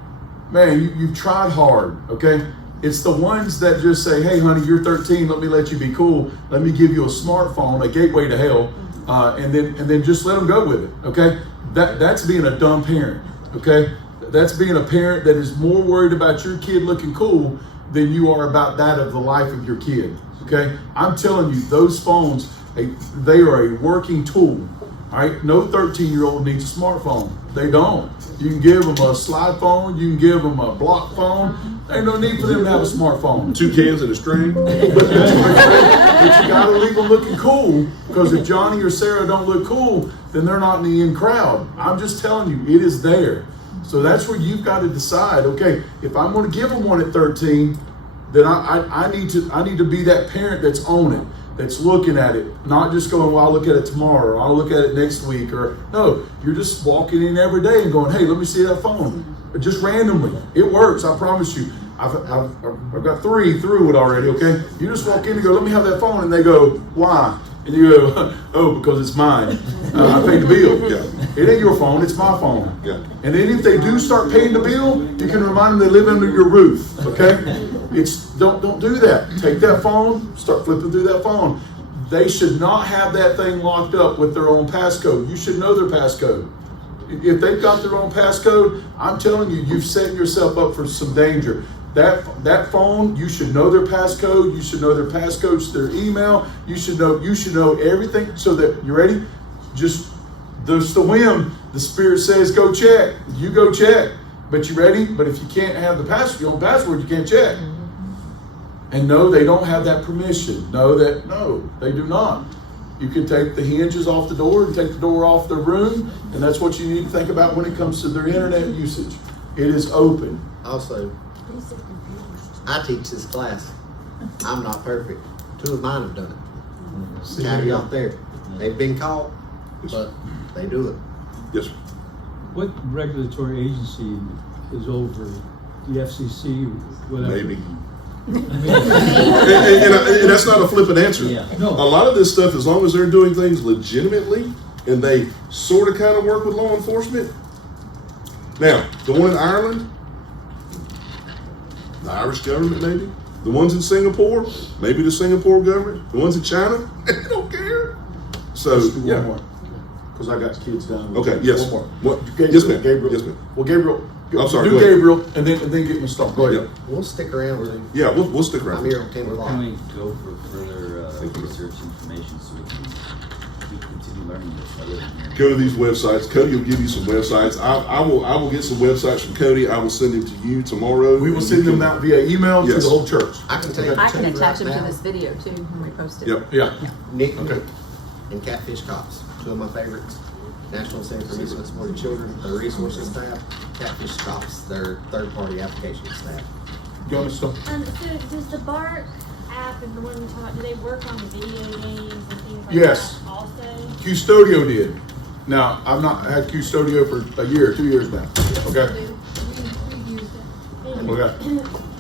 man, you've tried hard, okay? It's the ones that just say, hey, honey, you're 13, let me let you be cool. Let me give you a smartphone, a gateway to hell, and then just let them go with it, okay? That's being a dumb parent, okay? That's being a parent that is more worried about your kid looking cool than you are about that of the life of your kid, okay? I'm telling you, those phones, they are a working tool, All right, no 13-year-old needs a smartphone. They don't. You can give them a slide phone. You can give them a block phone. There ain't no need for them to have a smartphone. 2 cans and a string. But you got to leave them looking cool, because if Johnny or Sarah don't look cool, then they're not in the in crowd. I'm just telling you, it is there. So that's where you've got to decide. Okay, if I'm going to give them one at 13, then I need to be that parent that's on it, that's looking at it, not just going, well, I'll look at it tomorrow, or I'll look at it next week, or no, you're just walking in every day and going, hey, let me see that phone. But just randomly, it works. I promise you. I've got 3 through it already. Okay, you just walk in and go, let me have that phone, and they go, why? And you go, oh, because it's mine. I paid the bill. Yeah. It ain't your phone, it's my phone. Yeah. And then if they do start paying the bill, you can remind them they live under your roof. Okay? Don't do that. Take that phone, start flipping through that phone. They should not have that thing locked up with their own passcode. You should know their passcode. If they've got their own passcode, I'm telling you, you've set yourself up for some danger. That phone, you should know their passcode. You should know their passcodes to their email. You should know everything, so that you ready. Just the whim. The Spirit says go check. You go check. But you ready? But if you can't have your own password, you can't check. And no, they don't have that permission. No, they do not. You can take the hinges off the door and take the door off the room, and that's what you need to think about when it comes to their internet usage. It is open. Also, I teach this class. I'm not perfect. 2 of mine have done it. Caveat there. They've been caught, but they do it. Yes, sir. What regulatory agency is over the FCC or whatever? Maybe. and that's not a flippant answer. Yeah. No. A lot of this stuff, as long as they're doing things legitimately and they sort of kind of work with law enforcement. Now, the one in Ireland, the Irish government maybe. The ones in Singapore, maybe the Singapore government. The ones in China, they don't care. So, yeah. One more, because I got kids down. Okay, yes. One more. What? Gabriel, Yes, ma'am. Gabriel. Yes, ma'am. Well, Gabriel. I'm sorry, Do go ahead. Gabriel, and then get me started. Go ahead. Yeah. We'll stick around with him. Yeah, we'll stick around. I'm here on 10 Where o'clock. can we go for further research information so we can continue learning this other than here? Go to these websites. Cody will give you some websites. I will get some websites from Cody. I will send them to you tomorrow. We will send them out via email to Yes. the whole church. I can tell you I can two attach right them to now. this video too when we post it. Yep. Yeah. Nick Okay. and Catfish Cops, 2 of my favorites. National Center for Missing and Supported Children, their resources staff. Catfish Cops, their third-party application staff. You want to start? So does the Bark app and the one we talked, do they work on video games and things like Yes. that also? Custodio did. Now, I've not had Custodio for a year, 2 years now. Okay. We used it. Okay.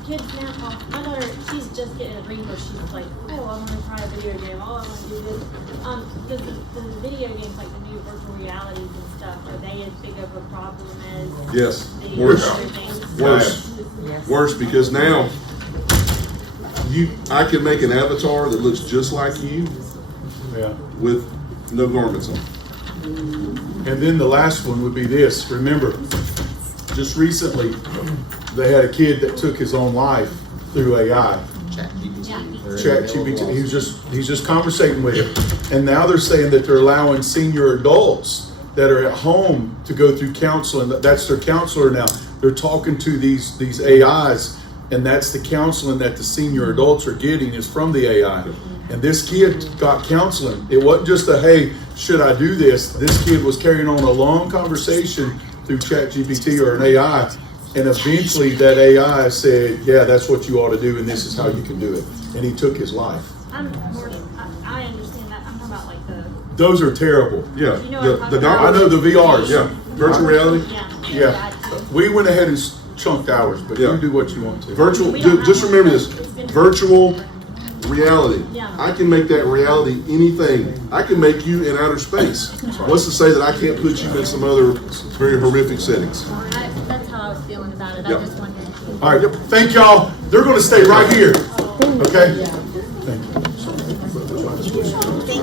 Kids now, my daughter, she's just getting a ring where she's like, oh, I want to try a video game. Oh, I want to do this. Does the video games, like the new virtual realities and stuff, are they as big of a problem as Yes. the Worse. other things? Worse. Yes. Worse, because now I can make an avatar that looks just like you Yeah. with no garments on. And then the last one would be this. Remember, just recently, they had a kid that took his own life through AI. ChatGPT. He's just conversating with it. And now they're saying that they're allowing senior adults that are at home to go through counseling. That's their counselor now. They're talking to these AIs, and that's the counseling that the senior adults are getting is from the AI. And this kid got counseling. It wasn't just a, hey, should I do this? This kid was carrying on a long conversation through ChatGPT or an AI. And eventually that AI said, yeah, that's what you ought to do, and this is how you can do it. And he took his life. I understand that. I'm talking about like the. Those are terrible. Yeah. You know what I'm talking I know the VRs. Yeah. Virtual reality. Yeah. We went ahead and chunked ours, but Yeah. you do what you want to. Virtual. Just remember this. Virtual reality. I can make that reality anything. I can make you in outer space. What's to say that I can't put you in some other very horrific settings? That's how I was feeling about it. Yep. I just wondered. All right. Thank y'all. They're going to stay right here. Okay? Thank you.